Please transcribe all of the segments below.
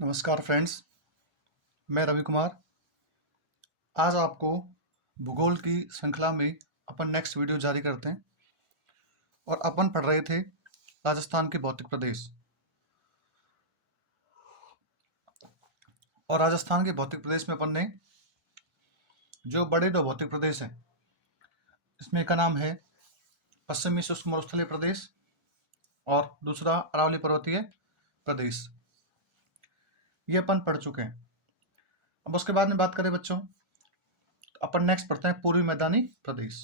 नमस्कार फ्रेंड्स, मैं रवि कुमार। आज आपको भूगोल की श्रृंखला में अपन नेक्स्ट वीडियो जारी करते हैं और अपन पढ़ रहे थे राजस्थान के भौतिक प्रदेश। और राजस्थान के भौतिक प्रदेश में अपन ने जो बड़े दो भौतिक प्रदेश हैं, इसमें एक का नाम है पश्चिमी शुष्क मरुस्थलीय प्रदेश और दूसरा अरावली पर्वतीय प्रदेश। ये अपन पढ़ चुके हैं। अब उसके बाद में बात करें बच्चों, तो अपन नेक्स्ट पढ़ते हैं पूर्वी मैदानी प्रदेश।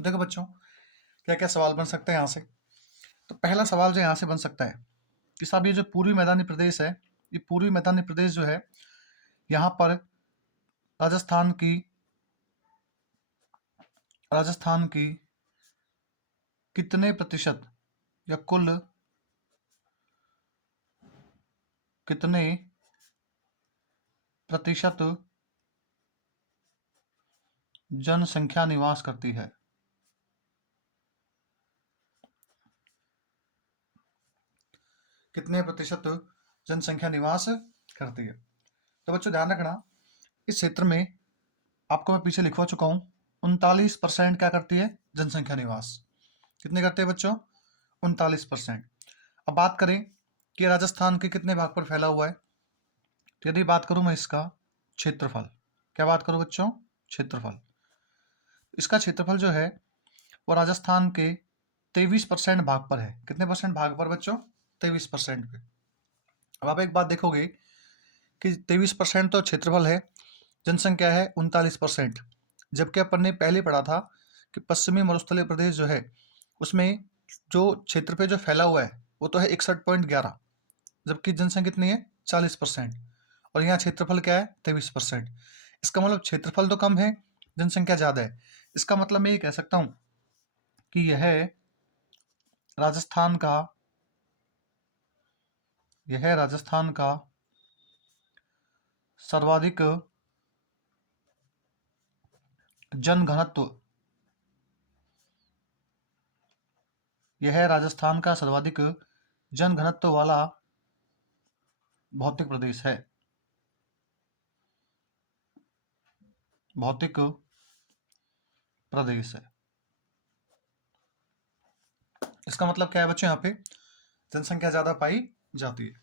देखो बच्चों, क्या क्या सवाल बन सकते हैं यहाँ से। तो पहला सवाल जो यहाँ से बन सकता है कि साहब ये जो पूर्वी मैदानी प्रदेश है, ये पूर्वी मैदानी प्रदेश जो है, यहाँ पर राजस्थान की कितने प्रतिशत या कुल कितने प्रतिशत जनसंख्या निवास करती है। कितने प्रतिशत जनसंख्या निवास करती है। तो बच्चों ध्यान रखना, इस क्षेत्र में आपको मैं पीछे लिखवा चुका हूं, 39% क्या करती है जनसंख्या निवास। कितने करते हैं बच्चों? 39%। अब बात करें कि राजस्थान के कितने भाग पर फैला हुआ है, तो यदि बात करूं मैं इसका क्षेत्रफल, क्या बात करूं बच्चों? क्षेत्रफल। इसका क्षेत्रफल जो है वो राजस्थान के 23% भाग पर है। कितने परसेंट भाग पर बच्चों? 23% पे। अब आप एक बात देखोगे कि 23% तो क्षेत्रफल है, जनसंख्या है 39%। जबकि अपन ने पहले पढ़ा था कि पश्चिमी मरुस्थलीय प्रदेश जो है उसमें जो क्षेत्र पे जो फैला हुआ है वो तो है 61.11, जबकि जनसंख्या कितनी है? 40%। और यहाँ क्षेत्रफल क्या है? 23%। इसका मतलब क्षेत्रफल तो कम है, जनसंख्या ज्यादा है। इसका मतलब मैं ये कह सकता हूँ कि राजस्थान का यह राजस्थान का सर्वाधिक जनघनत्व यह राजस्थान का सर्वाधिक जनघनत्व वाला भौतिक प्रदेश है। भौतिक प्रदेश है। इसका मतलब क्या है बच्चों? यहाँ पे जनसंख्या ज्यादा पाई जाती है।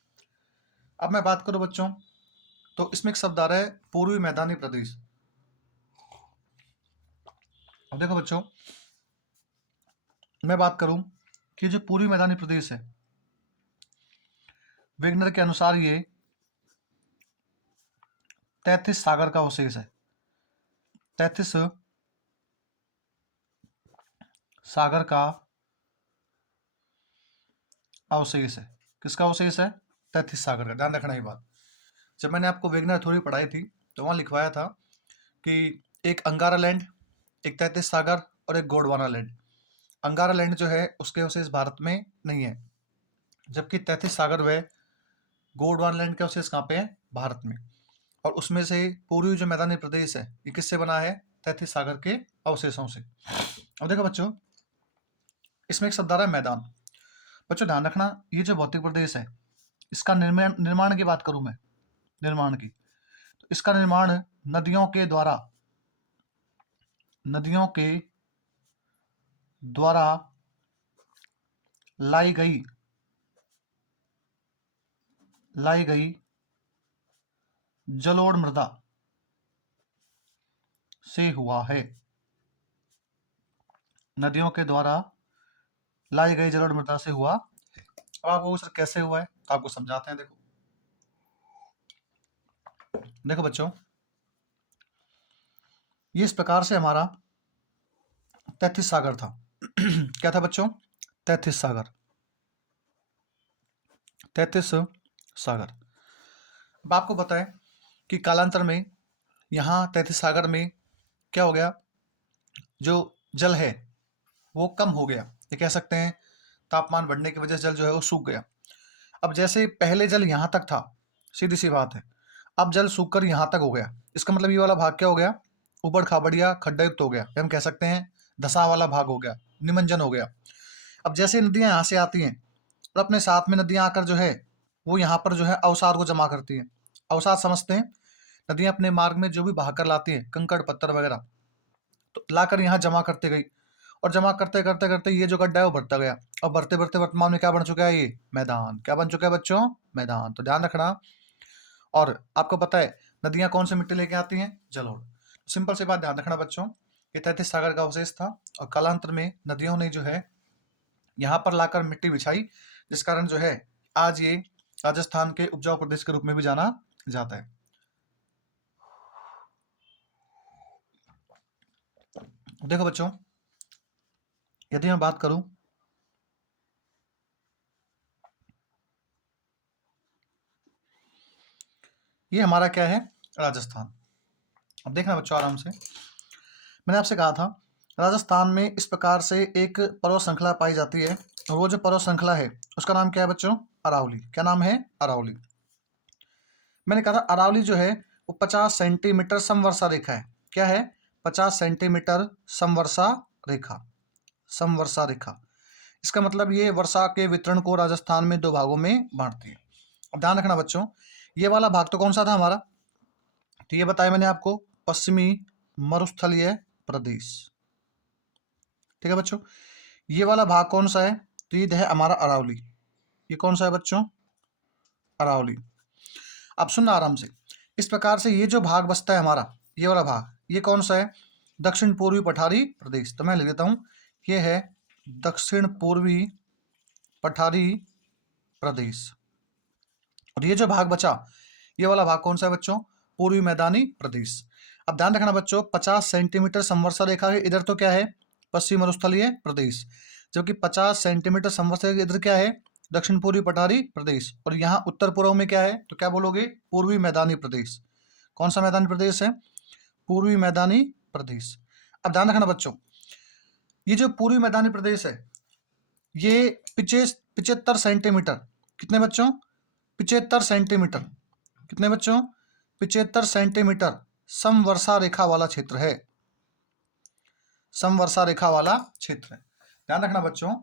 अब मैं बात करूं बच्चों, तो इसमें एक शब्द आ रहा है पूर्वी मैदानी प्रदेश। अब देखो बच्चों, मैं बात करूं कि जो पूर्वी मैदानी प्रदेश है, वेगनर के अनुसार ये 33 सागर का अवशेष है। 33 सागर का अवशेष है। किसका अवशेष है? 33 सागर का। ध्यान रखना ये बात। जब मैंने आपको वेगनर थ्योरी पढ़ाई थी तो वहां लिखवाया था कि एक अंगारा लैंड, एक 33 सागर और एक गोंडवाना लैंड। अंगारा लैंड जो है उसके अवशेष भारत में नहीं है, जबकि 33 सागर व गोंडवाना लैंड के अवशेष कहाँ पे है? भारत में। और उसमें से पूर्वी जो मैदानी प्रदेश है ये किससे बना है? 33 सागर के अवशेषों से। अब देखो बच्चों, इसमें एक शब्द आ रहा है मैदान। बच्चों ध्यान रखना, ये जो भौतिक प्रदेश है इसका निर्माण की बात करूं मैं, निर्माण की, तो इसका निर्माण नदियों के द्वारा लाई गई जलोढ़ मृदा से हुआ है। नदियों के द्वारा लाई गई जलोढ़ मृदा से हुआ। अब आपको सर कैसे हुआ है तो आपको समझाते हैं। देखो देखो बच्चों, ये इस प्रकार से हमारा 33 सागर था। क्या था बच्चों? 33 सागर। 33 सागर। अब आपको पता है कि कालांतर में यहाँ 33 सागर में क्या हो गया, जो जल है वो कम हो गया, ये कह सकते हैं तापमान बढ़ने की वजह से जल जो है वो सूख गया। अब जैसे पहले जल यहाँ तक था, सीधी सी बात है, अब जल सूख कर यहाँ तक हो गया। इसका मतलब ये वाला भाग क्या हो गया? उबड़ खाबड़िया खड्डा युक्त हो गया, हम कह सकते हैं धसा वाला भाग हो गया, निमंजन हो गया। अब जैसे नदियां यहाँ से आती हैं और अपने साथ में नदियां आकर जो है वो यहाँ पर जो है अवसाद को जमा करती है। अवसाद समझते हैं, नदियाँ अपने मार्ग में जो भी बहा कर लाती हैं, कंकड़ पत्थर वगैरह, तो लाकर यहाँ जमा करते गई, और जमा करते करते करते ये जो गड्ढा है वो बढ़ता गया, और बढ़ते बढ़ते वर्तमान में क्या बन चुका है, ये मैदान। क्या बन चुका है बच्चों, मैदान। तो ध्यान रखना। और आपको पता है नदियां कौन सी मिट्टी लेके आती हैं, जलोढ़। सिंपल सी बात ध्यान रखना बच्चों, ये तैतीस सागर का अवशेष था, और कालांतर में नदियों ने जो है यहाँ पर लाकर मिट्टी बिछाई, जिस कारण जो है आज ये राजस्थान के उपजाऊ प्रदेश के रूप में भी जाना जाता है। देखो बच्चों, यदि मैं बात करूं, ये हमारा क्या है, राजस्थान। अब देखना बच्चों आराम से, मैंने आपसे कहा था राजस्थान में इस प्रकार से एक पर्वत श्रृंखला पाई जाती है, और वो जो पर्वत श्रृंखला है उसका नाम क्या है बच्चों, अरावली। क्या नाम है, अरावली। मैंने कहा था अरावली जो है वो 50 सेंटीमीटर समवर्षा रेखा है। क्या है, 50 सेंटीमीटर समवर्षा रेखा। समवर्षा रेखा, इसका मतलब ये वर्षा के वितरण को राजस्थान में दो भागों में बांटती है। अब ध्यान रखना बच्चों, ये वाला भाग तो कौन सा था हमारा, तो ये बताया मैंने आपको, पश्चिमी मरुस्थलीय प्रदेश। ठीक है बच्चों, ये वाला भाग कौन सा है, तो ये है हमारा अरावली। ये कौन सा है बच्चों, अरावली। अब सुनना आराम से, इस प्रकार से ये जो भाग बचता है हमारा, ये वाला भाग, ये कौन सा है, दक्षिण पूर्वी पठारी प्रदेश। तो मैं लिख देता हूं, ये है दक्षिण पूर्वी पठारी प्रदेश। और ये जो भाग बचा, ये वाला भाग कौन सा है बच्चों, पूर्वी मैदानी प्रदेश। अब ध्यान रखना बच्चों, 50 सेंटीमीटर समवर्षा रेखा है, इधर तो क्या है, पश्चिम मरुस्थलीय प्रदेश, जबकि 50 सेंटीमीटर समवर्षा रेखा इधर क्या है, दक्षिण पूर्वी पठारी प्रदेश। और यहाँ उत्तर पूर्व में क्या है, तो क्या बोलोगे, पूर्वी मैदानी प्रदेश। कौन सा मैदानी प्रदेश है, पूर्वी मैदानी प्रदेश। अब ध्यान रखना बच्चों, ये जो पूर्वी मैदानी प्रदेश है, ये 75 सेंटीमीटर, कितने बच्चों, 75 सेंटीमीटर, कितने बच्चों, 75 सेंटीमीटर समवर्षा रेखा वाला क्षेत्र है। समवर्षा रेखा वाला क्षेत्र है। ध्यान रखना बच्चों,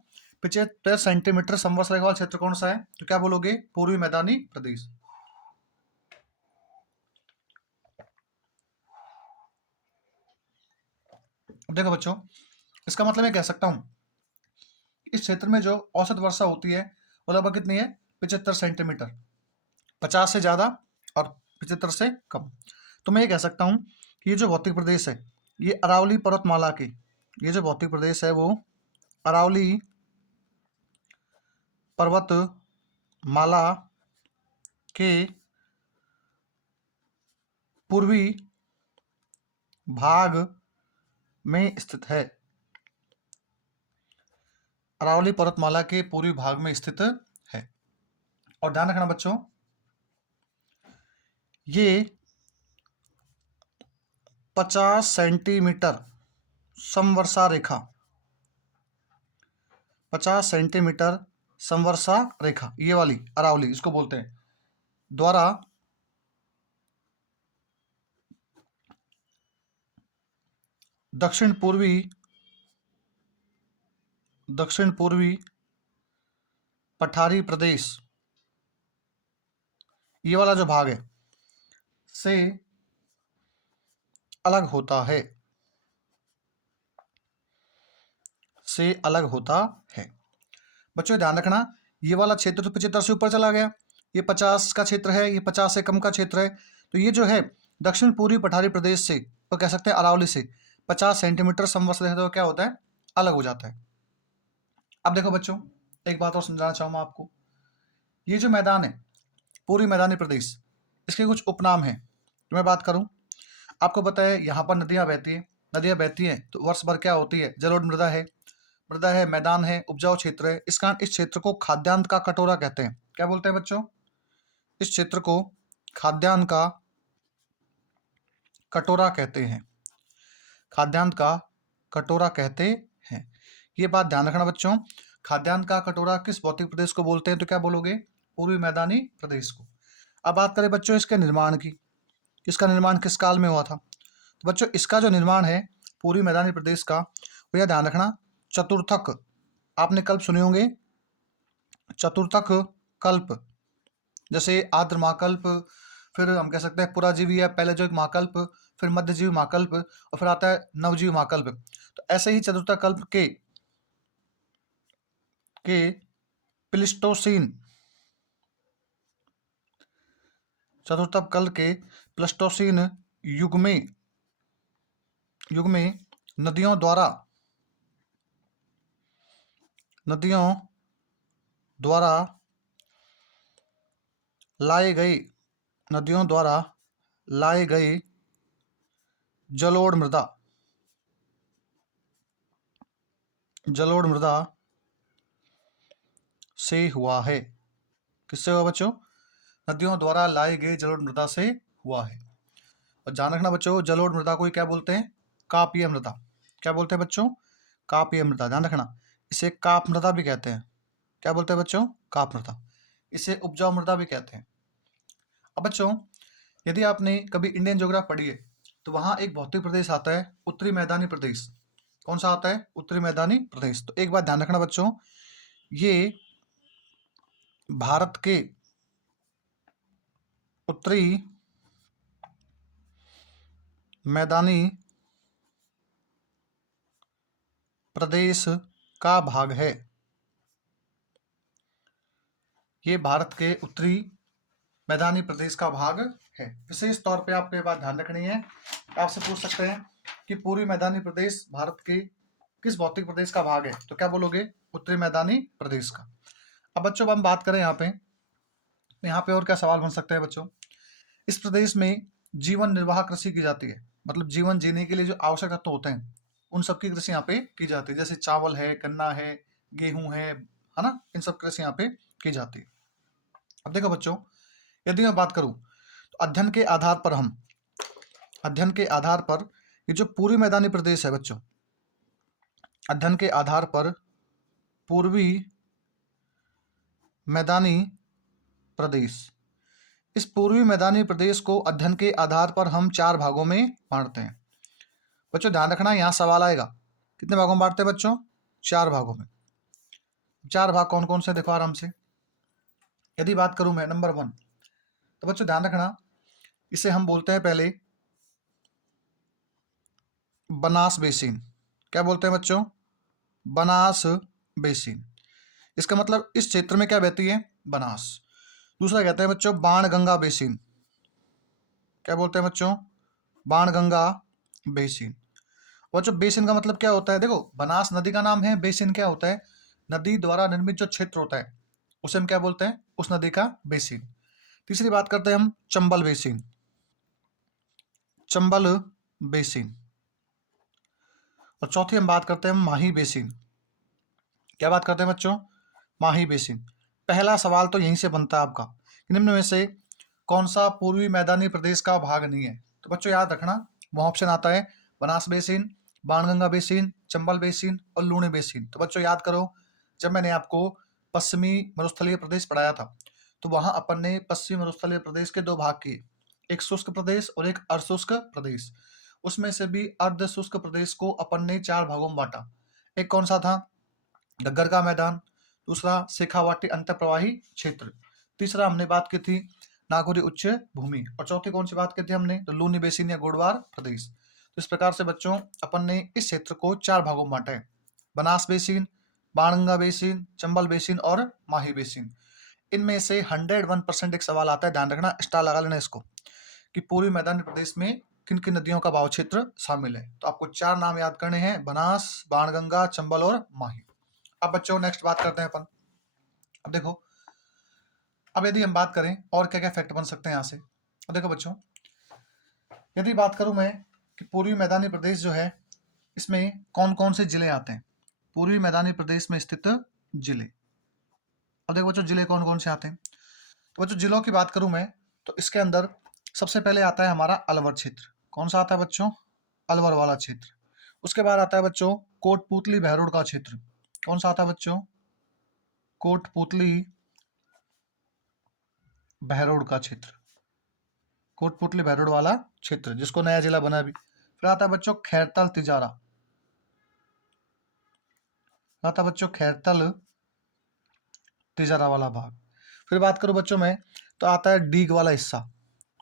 75 सेंटीमीटर समवर्षा रेखा वाला क्षेत्र कौन सा है, तो क्या बोलोगे, पूर्वी मैदानी प्रदेश। देखो बच्चों, इसका मतलब मैं कह सकता हूं इस क्षेत्र में जो औसत वर्षा होती है वो लगभग कितनी है, 75 सेंटीमीटर। 50 से ज्यादा और 75 से कम। तो मैं ये कह सकता हूं कि ये जो भौतिक प्रदेश है, ये अरावली पर्वतमाला के, ये जो भौतिक प्रदेश है वो अरावली पर्वतमाला के पूर्वी भाग में स्थित है। अरावली पर्वतमाला के पूर्वी भाग में स्थित है। और ध्यान रखना बच्चों, ये 50 सेंटीमीटर समवर्षा रेखा, 50 सेंटीमीटर समवर्षा रेखा, ये वाली अरावली इसको बोलते हैं, द्वारा दक्षिण पूर्वी पठारी प्रदेश, ये वाला जो भाग है, से अलग होता है, से अलग होता है। बच्चों ध्यान रखना, ये वाला क्षेत्र तो 75 से ऊपर चला गया, ये 50 का क्षेत्र है, ये 50 से कम का क्षेत्र है। तो ये जो है दक्षिण पूर्वी पठारी प्रदेश से, तो कह सकते हैं अरावली से 50 सेंटीमीटर समवर्षा रेखा, तो क्या होता है, अलग हो जाता है। अब देखो बच्चों, एक बात और समझाना चाहूंगा आपको, ये जो मैदान है पूर्वी मैदानी प्रदेश, इसके कुछ उपनाम हैं। तो मैं बात करूं, आपको पता है यहाँ पर नदियां बहती हैं तो वर्ष भर क्या होती है, जलोढ़ मृदा है, मैदान है, उपजाऊ क्षेत्र है। इस कारण इस क्षेत्र को खाद्यान्न का कटोरा कहते हैं। क्या बोलते हैं बच्चों, इस क्षेत्र को खाद्यान्न का कटोरा कहते हैं, खाद्यान्न का कटोरा कहते हैं। ये बात ध्यान रखना बच्चों, खाद्यान्न का कटोरा किस भौतिक प्रदेश को बोलते हैं, तो क्या बोलोगे, पूर्वी मैदानी प्रदेश को। अब बात करें बच्चों इसके निर्माण की, इसका निर्माण किस काल में हुआ था, तो बच्चों इसका जो निर्माण है पूर्वी मैदानी प्रदेश का, वो यह ध्यान रखना, चतुर्थक, आपने कल्प सुने होंगे, चतुर्थक कल्प, जैसे आर्द्र महाकल्प, फिर हम कह सकते हैं पुराजीवी या पैलेजोइक महाकल्प, फिर मध्यजीवी महाकल्प, और फिर आता है नवजीवी महाकल्प। तो ऐसे ही चतुर्थ कल्प के प्लिस्टोसीन, चतुर्थ कल्प के प्लिस्टोसीन युग में नदियों द्वारा लाए गए जलोढ़ मृदा से हुआ है। किससे हुआ बच्चों? नदियों द्वारा लाई गई जलोढ़ मृदा से हुआ है। और ध्यान रखना बच्चों, जलोढ़ मृदा को क्या बोलते हैं? कापीय मृदा। क्या बोलते हैं बच्चों? कापीय मृदा। ध्यान रखना, इसे काप मृदा भी कहते हैं। क्या बोलते हैं बच्चों? काप मृदा। इसे उपजाऊ मृदा भी कहते हैं। अब बच्चों, यदि आपने कभी इंडियन ज्योग्राफी पढ़ी है तो वहां एक भौतिक प्रदेश आता है, उत्तरी मैदानी प्रदेश। कौन सा आता है? उत्तरी मैदानी प्रदेश। तो एक बात ध्यान रखना बच्चों, ये भारत के उत्तरी मैदानी प्रदेश का भाग है। ये भारत के उत्तरी मैदानी प्रदेश का भाग है। विशेष तौर पे आपको ये बात ध्यान रखनी है, आपसे पूछ सकते हैं कि पूर्वी मैदानी प्रदेश भारत के किस भौतिक प्रदेश का भाग है? तो क्या बोलोगे? उत्तरी मैदानी प्रदेश का। अब बच्चों हम बात करें यहाँ पे और क्या सवाल बन सकते हैं बच्चों? इस प्रदेश में जीवन निर्वाह कृषि की जाती है, मतलब जीवन जीने के लिए जो आवश्यक तत्व होते हैं उन सब की कृषि यहाँ पे की जाती है। जैसे चावल है, गन्ना है, गेहूं है ना, इन सब कृषि यहाँ पे की जाती है। अब देखो बच्चों, यदि मैं बात करूं तो अध्ययन के आधार पर ये जो पूर्वी मैदानी प्रदेश है बच्चों, अध्ययन के आधार पर पूर्वी मैदानी प्रदेश, इस पूर्वी मैदानी प्रदेश को अध्ययन के आधार पर हम 4 भागों में बांटते हैं। बच्चों ध्यान रखना, यहाँ सवाल आएगा कितने भागों में बांटते हैं बच्चों? 4 भागों में। 4 भाग कौन कौन से देखो आराम से। यदि बात करूं मैं नंबर 1, तो बच्चों ध्यान रखना, इसे हम बोलते हैं पहले बनास बेसिन। क्या बोलते हैं बच्चों? बनास बेसिन। इसका मतलब इस क्षेत्र में क्या बहती है? बनास। दूसरा कहते हैं बच्चों बाण गंगा बेसिन। क्या बोलते हैं बच्चों? बाण गंगा बेसिन। बच्चों बेसिन का मतलब क्या होता है? देखो, बनास नदी का नाम है, बेसिन क्या होता है? नदी द्वारा निर्मित जो क्षेत्र होता है उसे हम क्या बोलते हैं? उस नदी का बेसिन। तीसरी बात करते हैं हम चंबल बेसिन। और चौथी हम बात करते हैं माही बेसिन। क्या बात करते हैं बच्चों? माही बेसिन। पहला सवाल तो यहीं से बनता है आपका, निम्न में से कौन सा पूर्वी मैदानी प्रदेश का भाग नहीं है? तो बच्चों याद रखना, वह ऑप्शन आता है Banas basin, Banganga basin, Chambal basin और लूणी बेसिन। तो बच्चों याद करो, जब मैंने आपको पश्चिमी मरुस्थलीय प्रदेश पढ़ाया था तो वहां अपन ने पश्चिमी मरुस्थलीय प्रदेश के 2 भाग किए, एक शुष्क प्रदेश और एक अर्धशुष्क प्रदेश। उसमें से भी अर्ध शुष्क प्रदेश को अपन ने 4 भागों में बांटा। एक कौन सा था? घग्गर का मैदान। दूसरा शेखावाटी अंतःप्रवाही क्षेत्र। तीसरा हमने बात की थी नागौरी उच्च भूमि। और चौथी कौन सी बात की थी हमने? तो लूनी बेसिन या गोडवार प्रदेश। तो इस प्रकार से बच्चों अपन ने इस क्षेत्र को 4 भागों में बांटा है, Banas basin, Banganga basin, Chambal basin और माही बेसिन। इनमें से 101% एक सवाल आता है, ध्यान रखना, स्टार लगा लेना इसको, कि पूर्वी मैदानी प्रदेश में किन किन नदियों का भाव क्षेत्र शामिल है। तो आपको 4 नाम याद करने हैं, बनास, बाणगंगा, चंबल और माही। अब बच्चों नेक्स्ट बात करते हैं अपन। अब देखो, अब यदि हम बात करें और क्या क्या फैक्ट बन सकते हैं यहाँ से। अब देखो बच्चों, यदि बात करूं मैं कि पूर्वी मैदानी प्रदेश जो है इसमें कौन कौन से जिले आते हैं, पूर्वी मैदानी प्रदेश में स्थित जिले। अब देखो बच्चों, जिले कौन कौन से आते हैं। तो बच्चों जिलों की बात करूं मैं तो इसके अंदर सबसे पहले आता है हमारा अलवर क्षेत्र। कौन सा आता है बच्चों? अलवर वाला क्षेत्र। उसके बाद आता है बच्चों कोटपुतली बहरोड का क्षेत्र। कौन सा आता है बच्चों? कोटपुतली बहरोड का क्षेत्र। कोटपुतली बहरोड वाला क्षेत्र जिसको नया जिला बना भी। फिर आता है बच्चों खैरतल तिजारा। आता है बच्चों खैरतल तिजारा वाला भाग। फिर बात करूं बच्चों मैं तो आता है डीग वाला हिस्सा।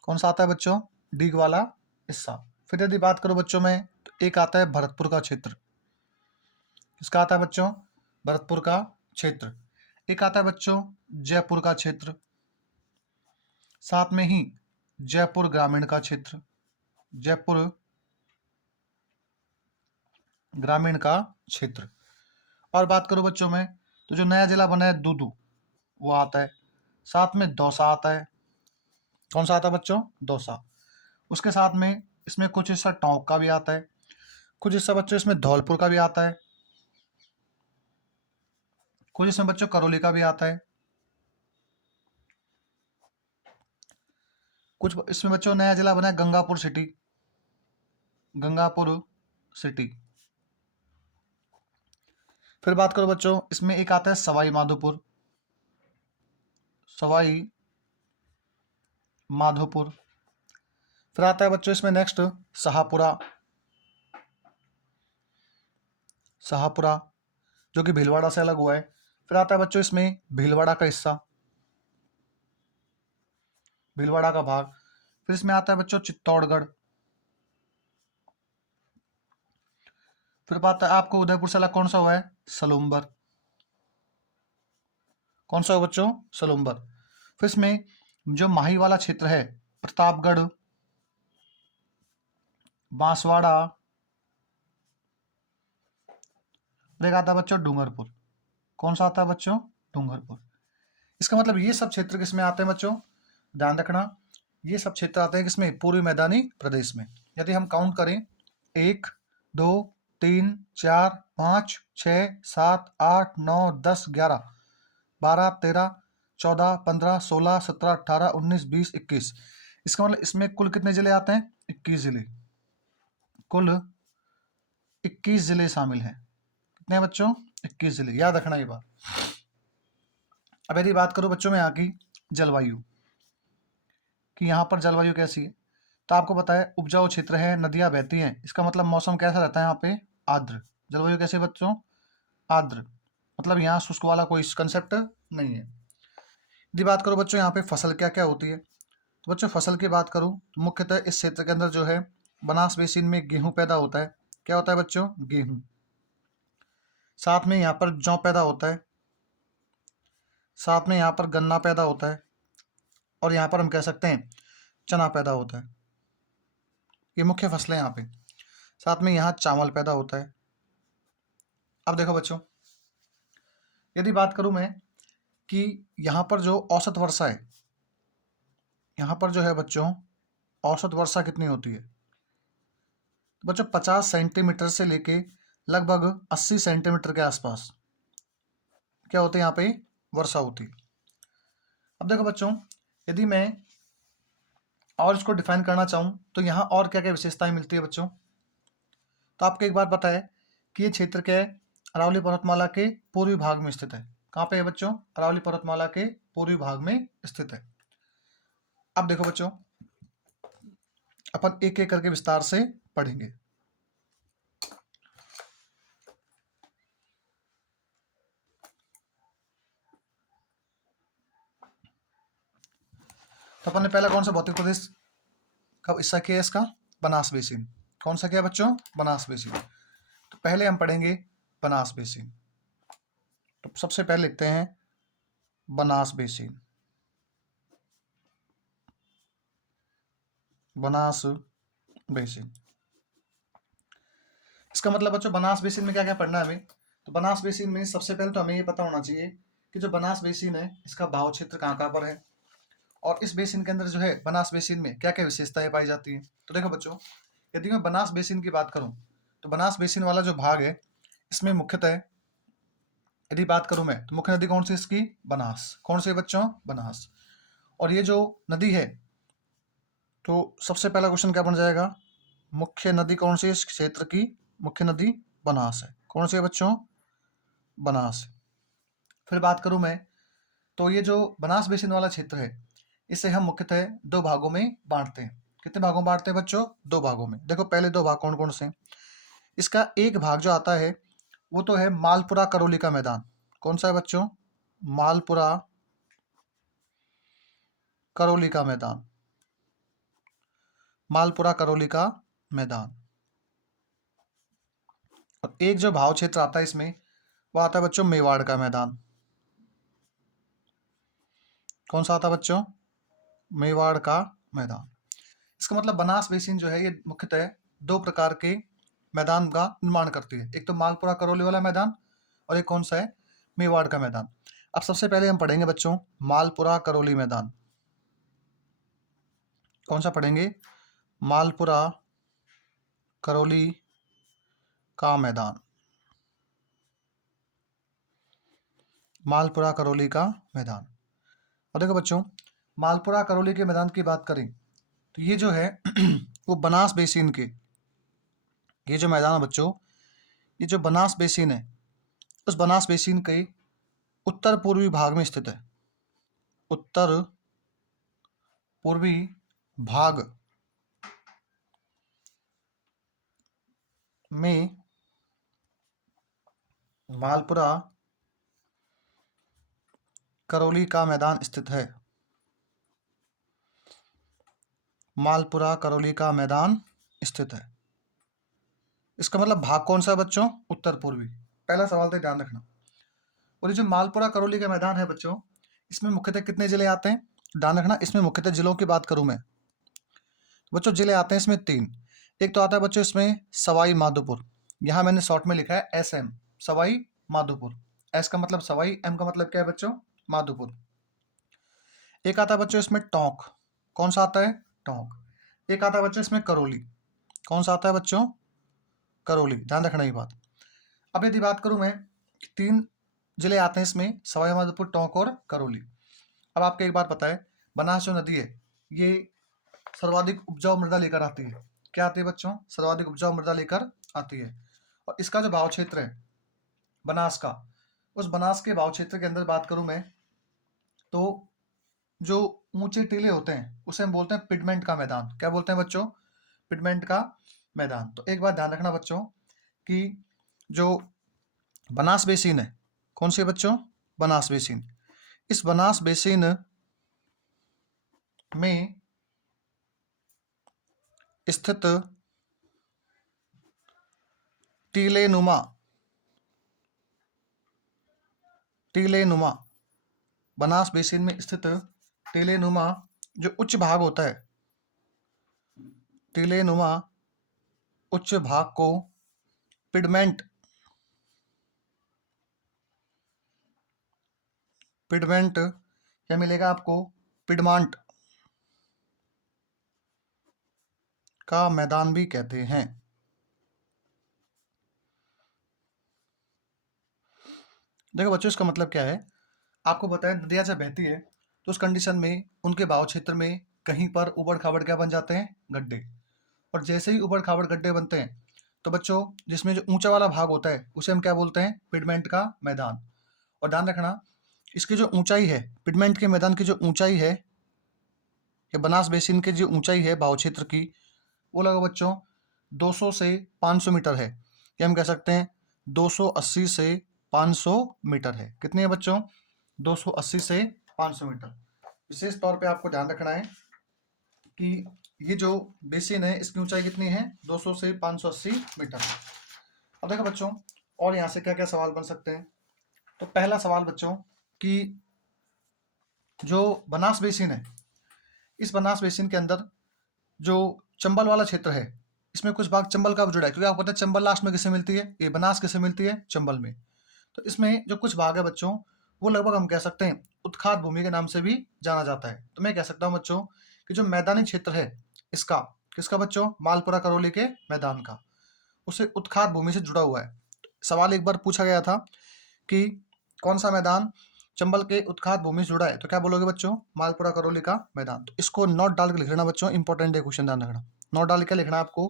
कौन सा आता है बच्चों? डीग वाला हिस्सा। फिर यदि बात करूं बच्चों में, तो एक आता है भरतपुर का क्षेत्र। किसका आता है बच्चों? भरतपुर का क्षेत्र। एक आता है बच्चों जयपुर का क्षेत्र, साथ में ही जयपुर ग्रामीण का क्षेत्र, जयपुर ग्रामीण का क्षेत्र। और बात करूं बच्चों में, तो जो नया जिला बना है दूदू, वो आता है। साथ में दौसा आता है। कौन सा आता है बच्चों? दौसा। उसके साथ में इसमें कुछ हिस्सा टोंक का भी आता है, कुछ हिस्सा बच्चों इसमें धौलपुर का भी आता है, कुछ इसमें बच्चों करौली का भी आता है, कुछ इसमें बच्चों नया जिला बना है गंगापुर सिटी, गंगापुर सिटी। फिर बात करो बच्चों, इसमें एक आता है सवाई माधोपुर, सवाई माधोपुर। फिर आता है बच्चों इसमें नेक्स्ट शाहपुरा, शाहपुरा जो कि भीलवाड़ा से अलग हुआ है। फिर आता है बच्चों इसमें भीलवाड़ा का हिस्सा, भीलवाड़ा का भाग। फिर इसमें आता है बच्चों चित्तौड़गढ़। फिर बात है आपको उदयपुर से अलग कौन सा हुआ है? सलूम्बर। कौन सा हुआ बच्चों? सलूम्बर। फिर इसमें जो माही वाला क्षेत्र है, प्रतापगढ़, बांसवाड़ा, एक आता है बच्चों डूंगरपुर। कौन सा आता है बच्चों? डूंगरपुर। इसका मतलब ये सब क्षेत्र किसमें आते हैं बच्चों? ध्यान रखना, ये सब क्षेत्र आते हैं किसमें? पूर्वी मैदानी प्रदेश में। यदि हम काउंट करें 1 2 3 4 5 6 7 8 9 10 11 12 13 14 15 16 17 18 19 20 21, इसका मतलब इसमें कुल कितने जिले आते हैं? 21 जिले। कुल 21 जिले शामिल हैं। कितने हैं बच्चों? 21 जिले। याद रखना ये बात। अब यदि बात करूं बच्चों में यहाँ की जलवायु, कि यहाँ पर जलवायु कैसी है, तो आपको पता है उपजाऊ क्षेत्र है, नदियां बहती हैं, इसका मतलब मौसम कैसा रहता है यहाँ पे? आर्द्र। जलवायु कैसे बच्चों? आर्द्र। मतलब यहाँ शुष्क वाला कोई कंसेप्ट नहीं है। यदि बात करो बच्चों यहाँ पे फसल क्या क्या होती है, तो बच्चों फसल की बात करूँ तो मुख्यतः इस क्षेत्र के अंदर जो है बनास बेसिन में गेहूं पैदा होता है। क्या होता है बच्चों? गेहूं। साथ में यहाँ पर जौ पैदा होता है, साथ में यहाँ पर गन्ना पैदा होता है, और यहाँ पर हम कह सकते हैं चना पैदा होता है। ये मुख्य फसलें यहाँ पे। साथ में यहाँ चावल पैदा होता है। अब देखो बच्चों, यदि बात करूं मैं कि यहाँ पर जो औसत वर्षा है, यहाँ पर जो है बच्चों औसत वर्षा कितनी होती है? तो बच्चों 50 सेंटीमीटर से लेके लगभग 80 सेंटीमीटर के आसपास क्या होते हैं यहाँ पे? वर्षा होती है। अब देखो बच्चों, यदि मैं और इसको डिफाइन करना चाहूँ तो यहाँ और क्या क्या विशेषताएं मिलती है बच्चों, तो आपको एक बात पता है कि ये क्षेत्र क्या है? अरावली पर्वतमाला के पूर्वी भाग में स्थित है। कहाँ पे है बच्चों? अरावली पर्वतमाला के पूर्वी भाग में स्थित है। अब देखो बच्चों, अपन एक एक करके विस्तार से पढ़ेंगे। तो अपन ने पहला कौन सा भौतिक प्रदेश का हिस्सा किया है इसका? बनास बेसिन। कौन सा किया बच्चों? बनास बेसिन। तो पहले हम पढ़ेंगे बनास बेसिन। तो सबसे पहले लिखते हैं बनास बेसिन, बनास बेसिन। इसका मतलब बच्चों बनास बेसिन में क्या क्या पढ़ना है हमें? तो बनास बेसिन में सबसे पहले तो हमें ये पता होना चाहिए कि जो बनास बेसिन है इसका भाव क्षेत्र कहाँ कहाँ पर है, और इस बेसिन के अंदर जो है बनास बेसिन में क्या क्या विशेषताएं पाई जाती हैं। तो देखो बच्चों, यदि मैं बनास बेसिन की बात करूं तो बनास बेसिन वाला जो भाग है इसमें मुख्यतः यदि बात करूं मैं तो मुख्य नदी कौन सी इसकी? बनास। कौन सी है बच्चों? बनास। और ये जो नदी है, तो सबसे पहला क्वेश्चन क्या बन जाएगा? मुख्य नदी कौन सी है इस क्षेत्र की? मुख्य नदी बनास है। कौन सी है बच्चों? बनास। फिर बात करूं मैं तो ये जो बनास बेसिन वाला क्षेत्र है इसे हम मुख्यतः दो भागों में बांटते हैं। कितने भागों में बांटते हैं बच्चों? दो भागों में। देखो पहले दो भाग कौन कौन से हैं? इसका एक भाग जो आता है वो तो है मालपुरा करौली का मैदान। कौन सा है बच्चों? मालपुरा करौली का मैदान, मालपुरा करौली का मैदान। और एक जो भाव क्षेत्र आता है इसमें, वो आता है बच्चों मेवाड़ का मैदान। कौन सा आता है बच्चों? मेवाड़ का मैदान। इसका मतलब बनास बेसिन जो है ये मुख्यतः दो प्रकार के मैदान का निर्माण करती है, एक तो मालपुरा करौली वाला मैदान और एक कौन सा है? मेवाड़ का मैदान। अब सबसे पहले हम पढ़ेंगे बच्चों मालपुरा करौली मैदान। कौन सा पढ़ेंगे? मालपुरा करौली का मैदान, मालपुरा करौली का मैदान। और देखो बच्चों, मालपुरा करौली के मैदान की बात करें तो ये जो है वो बनास बेसिन के, ये जो मैदान है बच्चों, ये जो बनास बेसिन है उस बनास बेसिन के उत्तर पूर्वी भाग में स्थित है। उत्तर पूर्वी भाग में मालपुरा करौली का मैदान स्थित है। मालपुरा करौली का मैदान स्थित है। इसका मतलब भाग कौन सा है बच्चों? उत्तर पूर्वी। पहला सवाल तो ध्यान रखना। और ये जो मालपुरा करौली का मैदान है बच्चों, इसमें मुख्यतः कितने जिले आते हैं? ध्यान रखना, इसमें मुख्यतः जिलों की बात करूं मैं बच्चों, जिले आते हैं इसमें 3। एक तो आता है बच्चों इसमें सवाई माधोपुर, यहाँ मैंने शॉर्ट में लिखा है SM, सवाई माधोपुर। S का मतलब सवाई, M का मतलब क्या है बच्चों? माधोपुर। एक आता है बच्चों इसमें टोंक। कौन सा आता है? टोंक। एक आता है बच्चों इसमें करौली। कौन सा आता है बच्चों? करौली। ध्यान रखना ये बात। अब यदि बात करूं मैं, 3 जिले आते हैं इसमें, सवाई माधोपुर, टोंक और करौली। अब आपको एक बात पता है, बनास जो नदी है ये सर्वाधिक उपजाऊ मृदा लेकर आती है। क्या आती है बच्चों? सर्वाधिक उपजाऊ मृदा लेकर आती है। और इसका जो भाव क्षेत्र है बनास का, उस बनास के भाव क्षेत्र के अंदर बात करूं मैं तो जो ऊंचे टीले होते हैं उसे हम बोलते हैं पिडमेंट का मैदान। क्या बोलते हैं बच्चों? पिडमेंट का मैदान। तो एक बात ध्यान रखना बच्चों कि जो बनास बेसिन है, कौन सी है बच्चों? बनास बेसिन। इस बनास बेसिन में स्थित टीले नुमा बनास बेसिन में स्थित टीले नुमा जो उच्च भाग होता है, टीले नुमा उच्च भाग को पिडमेंट क्या मिलेगा आपको? पिडमांट का मैदान भी कहते हैं। देखो बच्चों, इसका मतलब क्या है? आपको पता है नदियाँ जब बहती है तो उस कंडीशन में उनके भाव क्षेत्र में कहीं पर उबड़ खाबड़ क्या बन जाते हैं? गड्ढे। और जैसे ही उबड़ खाबड़ गड्ढे बनते हैं तो बच्चों जिसमें जो ऊंचा वाला भाग होता है उसे हम क्या बोलते हैं? पिडमेंट का मैदान। और ध्यान रखना, इसकी जो ऊंचाई है, पिडमेंट के मैदान की जो ऊंचाई है या बनास बेसिन की जो ऊंचाई है भाव क्षेत्र की, वो लगभग बच्चों 200 से 500 मीटर है। या हम कह सकते हैं 280 से 500 मीटर है। कितनी है बच्चों? 280 से 500 मीटर। विशेष तौर पे आपको ध्यान रखना है कि ये जो बेसिन है इसकी ऊंचाई कितनी है? 200 से 580 मीटर। अब देखो बच्चों, और यहाँ से क्या क्या सवाल बन सकते हैं। तो पहला सवाल बच्चों कि जो बनास बेसिन है, इस बनास बेसिन के अंदर जो चंबल वाला क्षेत्र है, इसमें कुछ भाग चंबल का भी जुड़ा है, क्योंकि आपको पता है चंबल लास्ट में किसे मिलती है? ये बनास किसे मिलती है? चंबल में। तो इसमें जो कुछ भाग है बच्चों, वो लगभग हम कह सकते हैं उत्खात भूमि के नाम से भी जाना जाता है। तो मैं कह सकता हूँ बच्चों कि जो मैदानी क्षेत्र है इसका, किसका बच्चों? मालपुरा करौली के मैदान का, उसे उत्खात भूमि से जुड़ा हुआ है। सवाल एक बार पूछा गया था कि कौन सा मैदान चंबल के उत्खात भूमि से जुड़ा है, तो क्या बोलोगे बच्चों? मालपुरा करौली का मैदान। तो इसको नोट डाल के लिख लेना बच्चों, इंपॉर्टेंट है क्वेश्चन, ध्यान रखना। नोट डाल के लिखना आपको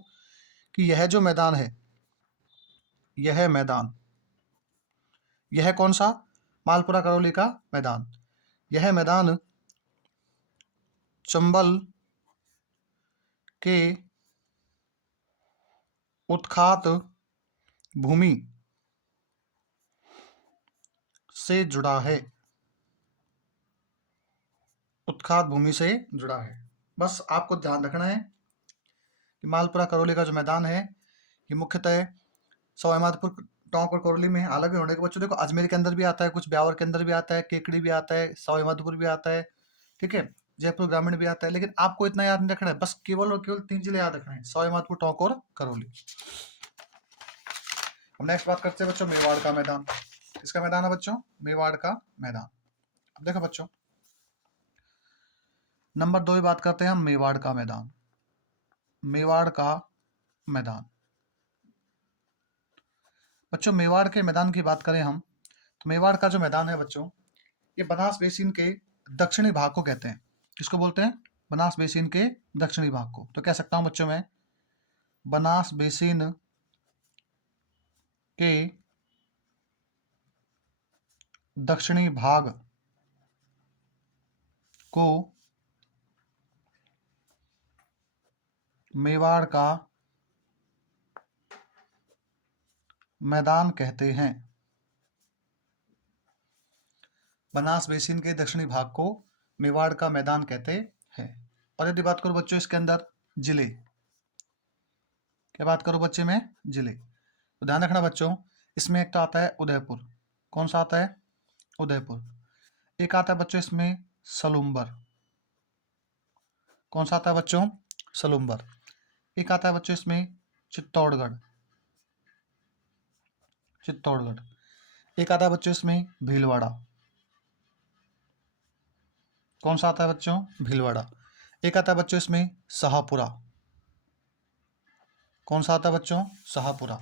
कि यह जो मैदान है, यह मैदान, यह कौन सा? मालपुरा करौली का मैदान। यह मैदान चंबल के उत्खात भूमि से जुड़ा है। उत्खात भूमि से जुड़ा है। बस आपको ध्यान रखना है कि मालपुरा करौली का जो मैदान है ये मुख्यतः सवाई माधोपुर, टोंक और करौली में अलग होने के बच्चों देखो अजमेर के अंदर भी आता है, कुछ ब्यावर के अंदर भी आता है, केकड़ी भी आता है, सवाई माधोपुर भी आता है, ठीक है, जयपुर ग्रामीण भी आता है। लेकिन आपको इतना याद नहीं रखना है, बस केवल और केवल 3 जिले याद रखना है, सवाई माधोपुर, टोंक और करौली। अब नेक्स्ट बात करते हैं बच्चों मेवाड़ का मैदान। इसका मैदान है बच्चों मेवाड़ का मैदान। अब देखो बच्चों नंबर 2 बात करते हैं हम मेवाड़ का मैदान। मेवाड़ का मैदान बच्चों, मेवाड़ के मैदान की बात करें हम तो मेवाड़ का जो मैदान है बच्चों ये बनास बेसिन के दक्षिणी भाग को कहते हैं। किसको बोलते हैं? बनास बेसिन के दक्षिणी भाग को। तो कह सकता हूं बच्चों मैं बनास बेसिन के दक्षिणी भाग को मेवाड़ का मैदान कहते हैं। बनास बेसिन के दक्षिणी भाग को मेवाड़ का मैदान कहते हैं। और यदि बात करो बच्चों इसके अंदर जिले, क्या बात करो बच्चे में जिले, तो ध्यान रखना बच्चों इसमें एक तो आता है उदयपुर। कौन सा आता है? उदयपुर। एक आता है बच्चों इसमें सलूम्बर। कौन सा आता है बच्चों? सलूम्बर। एक आता है बच्चों इसमें चित्तौड़गढ़। चित्तौड़गढ़। एक आता है बच्चों इसमें भीलवाड़ा। कौन सा आता है बच्चों? भीलवाड़ा। एक आता है बच्चों इसमें शाहपुरा। कौन सा आता है बच्चों? शाहपुरा।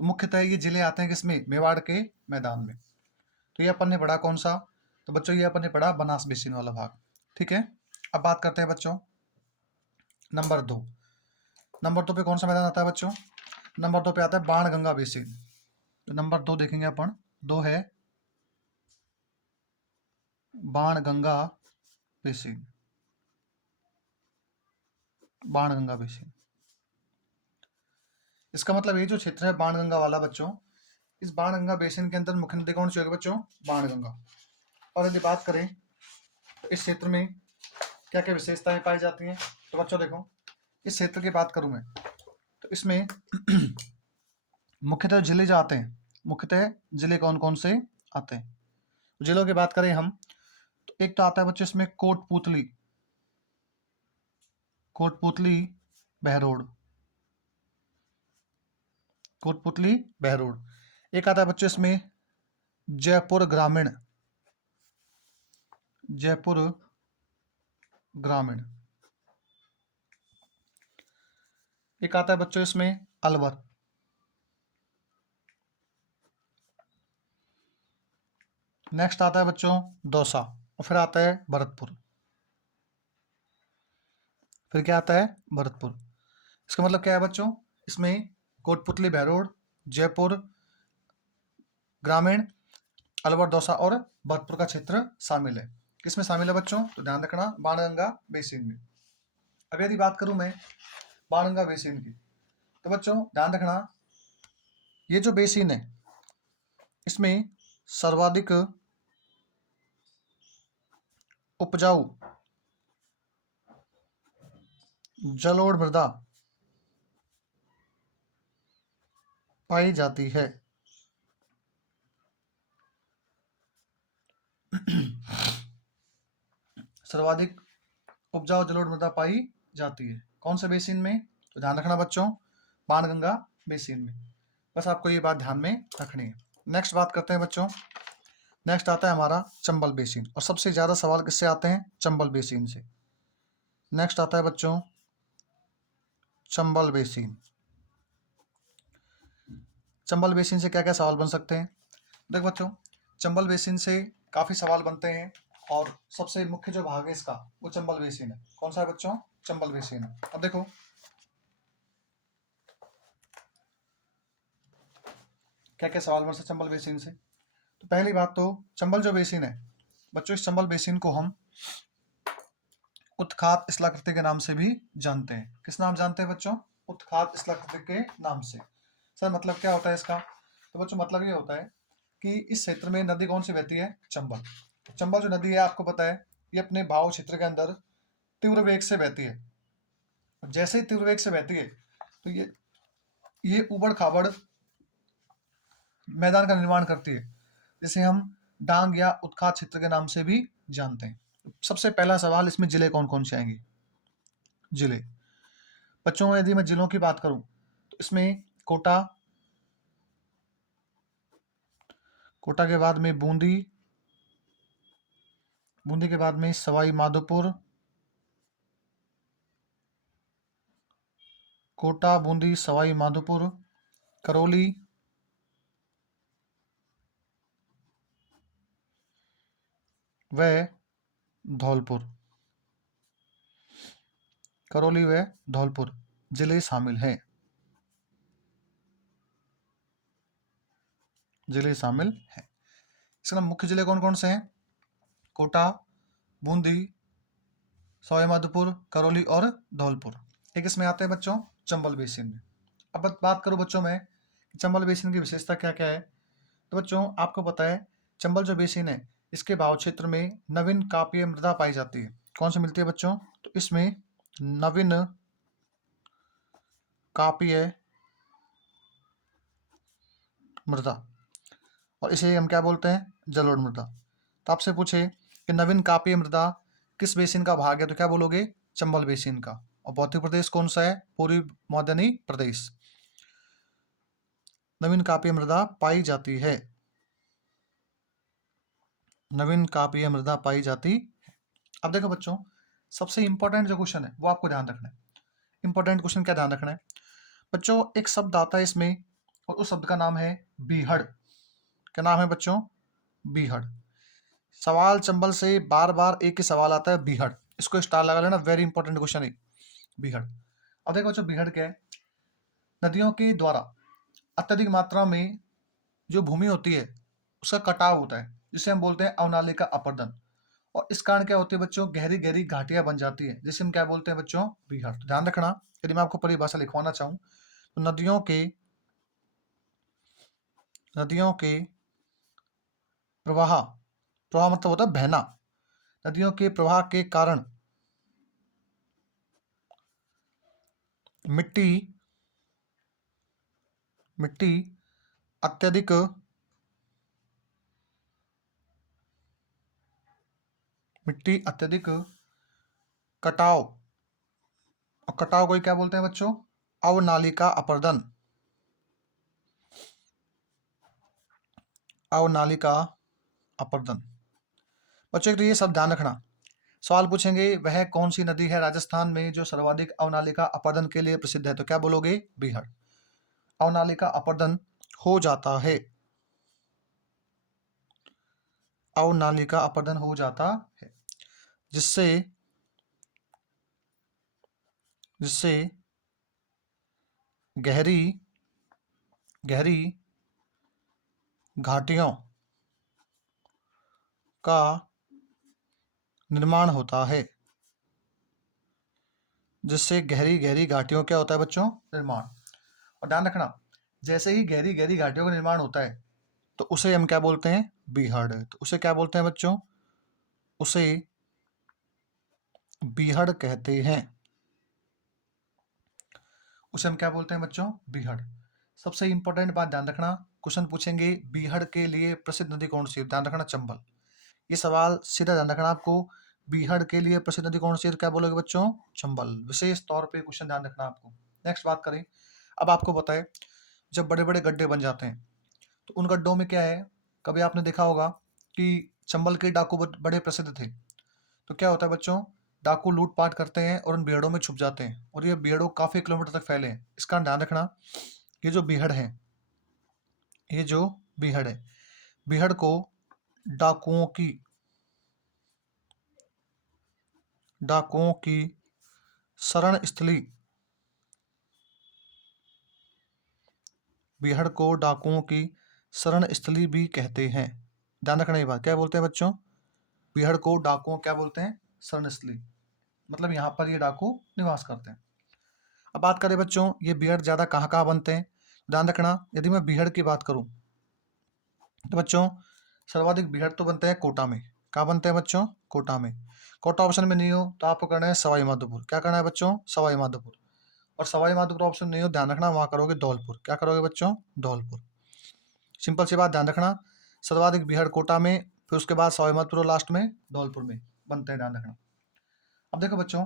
तो मुख्यतः ये जिले आते हैं किसमें? मेवाड़ के मैदान में। तो ये अपन ने पढ़ा कौन सा? तो बच्चों ये अपन ने पढ़ा बनास बेसिन वाला भाग। ठीक है, अब बात करते हैं बच्चों नंबर 2। नंबर 2 पे कौन सा मैदान आता है बच्चों? नंबर 2 पे आता है बाणगंगा बेसिन। तो नंबर 2 देखेंगे अपन, 2 है बाणगंगा बेसिन। बाणगंगा बेसिन, इसका मतलब ये जो क्षेत्र है बाणगंगा वाला बच्चों, इस बाणगंगा बेसिन के अंदर मुख्य नदी कौन सी होगी बच्चों? बाणगंगा। और यदि बात करें तो इस क्षेत्र में क्या क्या विशेषताएं पाई जाती हैं, तो बच्चों देखो इस क्षेत्र की बात करूं मैं तो इसमें मुख्यतः जिले जो आते हैं, मुख्यतः जिले कौन कौन से आते हैं? जिलों की बात करें हम तो एक तो आता है बच्चों इसमें कोटपूतली। कोटपूतली बहरोड। कोटपूतली बहरोड। एक आता है बच्चों इसमें जयपुर ग्रामीण। जयपुर ग्रामीण। एक आता है बच्चों इसमें अलवर। नेक्स्ट आता है बच्चों दौसा। और फिर आता है भरतपुर। फिर क्या आता है? भरतपुर। इसका मतलब क्या है बच्चों? इसमें कोटपुतली बहरोड, जयपुर ग्रामीण, अलवर, दौसा और भरतपुर का क्षेत्र शामिल है। किसमें शामिल है बच्चों? तो ध्यान रखना बाणगंगा बेसिन में। अब यदि बात करूं मैं बाणगंगा बेसिन की तो बच्चों ध्यान रखना ये जो बेसिन है इसमें सर्वाधिक उपजाऊ जलोढ़ मृदा पाई जाती है। सर्वाधिक उपजाऊ जलोढ़ मृदा पाई जाती है कौन से बेसिन में? तो ध्यान रखना बच्चों बाणगंगा बेसिन में। बस आपको ये बात ध्यान में रखनी है। नेक्स्ट बात करते हैं बच्चों, नेक्स्ट आता है हमारा चंबल बेसिन। और सबसे ज्यादा सवाल किससे आते हैं? चंबल बेसिन से। नेक्स्ट आता है बच्चों चंबल बेसिन। चंबल बेसिन से क्या क्या सवाल बन सकते हैं? देख बच्चों चंबल बेसिन से काफी सवाल बनते हैं और सबसे मुख्य जो भाग है इसका वो चंबल बेसिन है। कौन सा है बच्चों? चंबल बेसिन है। अब देखो क्या क्या सवाल बन सकते चंबल बेसिन से। तो पहली बात तो चंबल जो बेसिन है बच्चों, इस चंबल बेसिन को हम उत्खात स्थलाकृति के नाम से भी जानते हैं। किस नाम जानते हैं बच्चों? उत्खात स्थलाकृति के नाम से। सर मतलब क्या होता है इसका? तो बच्चों मतलब ये होता है कि इस क्षेत्र में नदी कौन सी बहती है? चंबल। चंबल जो नदी है आपको पता है ये अपने भाव क्षेत्र के अंदर तीव्र वेग से बहती है। जैसे ही तीव्र वेग से बहती है तो ये ऊबड़ खाबड़ मैदान का निर्माण करती है, जिसे हम डांग या उत्खात क्षेत्र के नाम से भी जानते हैं। सबसे पहला सवाल, इसमें जिले कौन कौन से आएंगे? जिले बच्चों, यदि मैं जिलों की बात करूं तो इसमें कोटा, कोटा के बाद में बूंदी, बूंदी के बाद में सवाई माधोपुर, कोटा, बूंदी, सवाई माधोपुर, करौली, व धौलपुर। करौली व धौलपुर जिले शामिल हैं, जिले शामिल हैं। इसके अलावा मुख्य जिले कौन कौन से हैं? कोटा, बूंदी, सवाई माधोपुर, करौली और धौलपुर। एक इसमें आते हैं बच्चों चंबल बेसिन में। अब बात करूं बच्चों में चंबल बेसिन की विशेषता क्या क्या है, तो बच्चों आपको पता है चंबल जो बेसिन है इसके भाव क्षेत्र में नवीन कापीय मृदा पाई जाती है। कौन सी मिलती है बच्चों? तो इसमें नवीन कापीय मृदा, और इसे हम क्या बोलते हैं? जलोढ़ मृदा। तो आपसे पूछे कि नवीन कापीय मृदा किस बेसिन का भाग है, तो क्या बोलोगे? चंबल बेसिन का। और भौतिक प्रदेश कौन सा है? पूर्वी मैदानी प्रदेश। नवीन कापीय मृदा पाई जाती है, नवीन कापीय मृदा पाई जाती है। अब देखो बच्चों, सबसे इंपॉर्टेंट जो क्वेश्चन है वो आपको ध्यान रखना है। इंपॉर्टेंट क्वेश्चन क्या ध्यान रखना है बच्चों? एक शब्द आता है इसमें और उस शब्द का नाम है बीहड़। क्या नाम है बच्चों? बीहड़। सवाल चंबल से बार बार एक ही सवाल आता है, बीहड़। इसको स्टार लगा लेना, वेरी इंपॉर्टेंट क्वेश्चन है बीहड़। अब देखो बच्चों, बीहड़ क्या है? नदियों के द्वारा अत्यधिक मात्रा में जो भूमि होती है उसका कटाव होता है, जिसे हम बोलते हैं अवनाली का अपर्दन। और इस कारण क्या होती है बच्चों? गहरी गहरी घाटियां बन जाती है, जिसे हम क्या बोलते हैं बच्चों? बीहड़। तो ध्यान रखना, यदि मैं आपको परिभाषा लिखवाना चाहूँ तो नदियों के प्रवाह, प्रवाह मतलब होता है बहना, नदियों के प्रवाह के कारण मिट्टी मिट्टी अत्यधिक कटाव, और कटाव को ही क्या बोलते हैं बच्चों? अवनालिका अपर्दन। अवनालिका अपर्दन। बच्चों तो ये सब ध्यान रखना। सवाल पूछेंगे वह कौन सी नदी है राजस्थान में जो सर्वाधिक अवनालिका अपर्दन के लिए प्रसिद्ध है, तो क्या बोलोगे? बीहड़। अवनालिका अपर्दन हो जाता है, अवनालिका अपर्दन हो जाता है, जिससे जिससे गहरी गहरी घाटियों का निर्माण होता है, जिससे गहरी गहरी घाटियों क्या होता है बच्चों? निर्माण। और ध्यान रखना, जैसे ही गहरी गहरी घाटियों का निर्माण होता है तो उसे हम क्या बोलते हैं? बीहड़। तो उसे क्या बोलते हैं बच्चों? उसे बीहड़ कहते हैं। उसे हम क्या बोलते हैं बच्चों? बीहड़। सबसे इंपॉर्टेंट बात ध्यान रखना, क्वेश्चन पूछेंगे बीहड़ के लिए प्रसिद्ध नदी कौन सी है, ध्यान रखना चंबल। ये सवाल सीधा ध्यान रखना आपको, बीहड़ के लिए प्रसिद्ध नदी कौन सी है, तो क्या बोलोगे बच्चों? चंबल। विशेष तौर पे क्वेश्चन ध्यान रखना आपको। नेक्स्ट बात करें, अब आपको पता है जब बड़े बड़े गड्ढे बन जाते हैं तो उन गड्ढों में क्या है, कभी आपने देखा होगा कि चंबल के डाकू बड़े प्रसिद्ध थे। तो क्या होता है बच्चों? डाकू लूटपाट करते हैं और उन बीहड़ों में छुप जाते हैं, और ये बीहड़ों काफी किलोमीटर तक फैले हैं। इसका ध्यान रखना, ये जो बीहड़ है, ये जो बीहड़ है, बीहड़ को डाकुओं की डाकुओं की शरण स्थली, बीहड़ को डाकुओं की शरण स्थली भी कहते हैं। ध्यान रखना ये बात, क्या बोलते हैं बच्चों? बीहड़ को डाकुओं क्या बोलते हैं? शरण स्थली, मतलब यहाँ पर ये डाकू निवास करते हैं। अब बात करें बच्चों, ये बीहड़ ज्यादा कहाँ कहाँ बनते हैं? ध्यान रखना, यदि मैं बीहड़ की बात करूं तो बच्चों सर्वाधिक बीहड़ तो बनते हैं कोटा में। कहाँ बनते हैं बच्चों? कोटा में। कोटा ऑप्शन में नहीं हो तो आपको करना है सवाई माधोपुर। क्या करना है बच्चों? सवाई माधोपुर। और सवाई माधोपुर ऑप्शन नहीं हो, ध्यान रखना, वहां करोगे धौलपुर। क्या करोगे बच्चों? धौलपुर। सिंपल सी बात, ध्यान रखना, सर्वाधिक भीड़ कोटा में, फिर उसके बाद सवाई माधोपुर और लास्ट में धौलपुर में बनते हैं, ध्यान रखना। अब देखो बच्चों,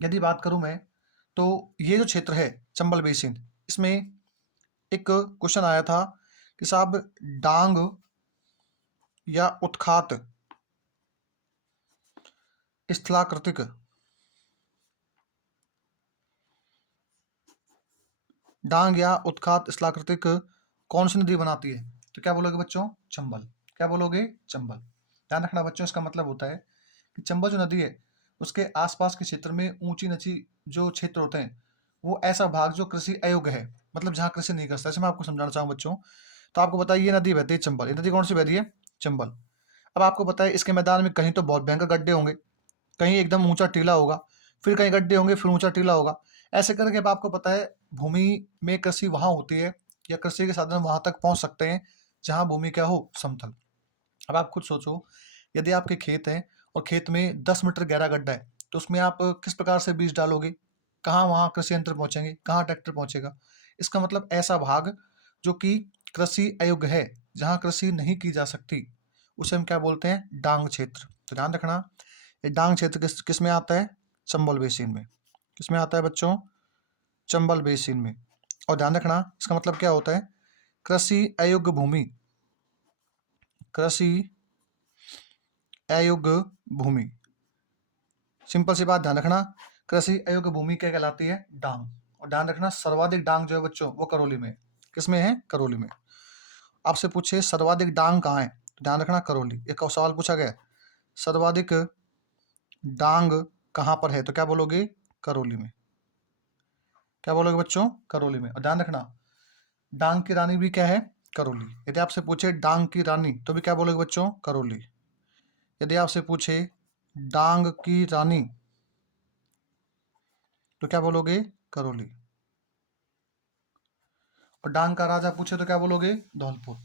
यदि बात करूं मैं, तो ये जो क्षेत्र है चंबल बेसिन, इसमें एक क्वेश्चन आया था कि साहब डांग या उत्खात स्थलाकृतिक डांग या उत्खात स्थलाकृतिक कौन सी नदी बनाती है? तो क्या बोलोगे बच्चों? चंबल। क्या बोलोगे? चंबल। ध्यान रखना बच्चों, इसका मतलब होता है कि चंबल जो नदी है उसके आसपास के क्षेत्र में ऊंची नीची जो क्षेत्र होते हैं, वो ऐसा भाग जो कृषि अयोग्य है, मतलब जहाँ कृषि नहीं कर सकता। जैसे मैं आपको समझाना चाहूँ बच्चों, तो आपको बताइए, ये नदी बहती है चंबल। ये नदी कौन सी बहती है? चंबल। अब आपको बताइए, इसके मैदान में कहीं तो बहुत भयंकर गड्ढे होंगे, कहीं एकदम ऊंचा टीला होगा, फिर कहीं गड्ढे होंगे, फिर ऊंचा टीला होगा। ऐसे करके अब आपको पता है भूमि में कृषि वहां होती है, या कृषि के साधन वहां तक पहुंच सकते हैं जहां भूमि क्या हो? समतल। अब आप खुद सोचो, यदि आपके खेत हैं और खेत में 10 मीटर गहरा गड्ढा है, तो उसमें आप किस प्रकार से बीज डालोगे? कहाँ वहाँ कृषि यंत्र पहुंचेंगे? कहाँ ट्रैक्टर पहुंचेगा? इसका मतलब ऐसा भाग जो कि कृषि अयोग्य है, जहाँ कृषि नहीं की जा सकती, उसे हम क्या बोलते हैं? डांग क्षेत्र। तो ध्यान रखना, ये डांग क्षेत्र किस में आता है? चंबल बेसिन में। किस में आता है बच्चों? चंबल बेसिन में। और ध्यान रखना, इसका मतलब क्या होता है? कृषि अयोग्य भूमि, कृषि अयोग्य भूमि। सिंपल सी बात, ध्यान रखना, कृषि अयोग्य भूमि क्या कहलाती है? डांग। और ध्यान रखना, सर्वाधिक डांग जो है बच्चों, वो करौली में। किस में है? करौली में। आपसे पूछे सर्वाधिक डांग कहाँ है, तो ध्यान रखना करौली। एक और सवाल पूछा गया, सर्वाधिक डांग कहाँ पर है, तो क्या बोलोगे? करौली में। क्या बोलोगे बच्चों? करौली में। और ध्यान रखना, डांग की रानी भी क्या है? करौली। यदि आपसे पूछे डांग की रानी, तो भी क्या बोलोगे बच्चों? करौली। यदि आपसे पूछे डांग की रानी, तो क्या बोलोगे? करौली। और डांग का राजा पूछे तो क्या बोलोगे? धौलपुर।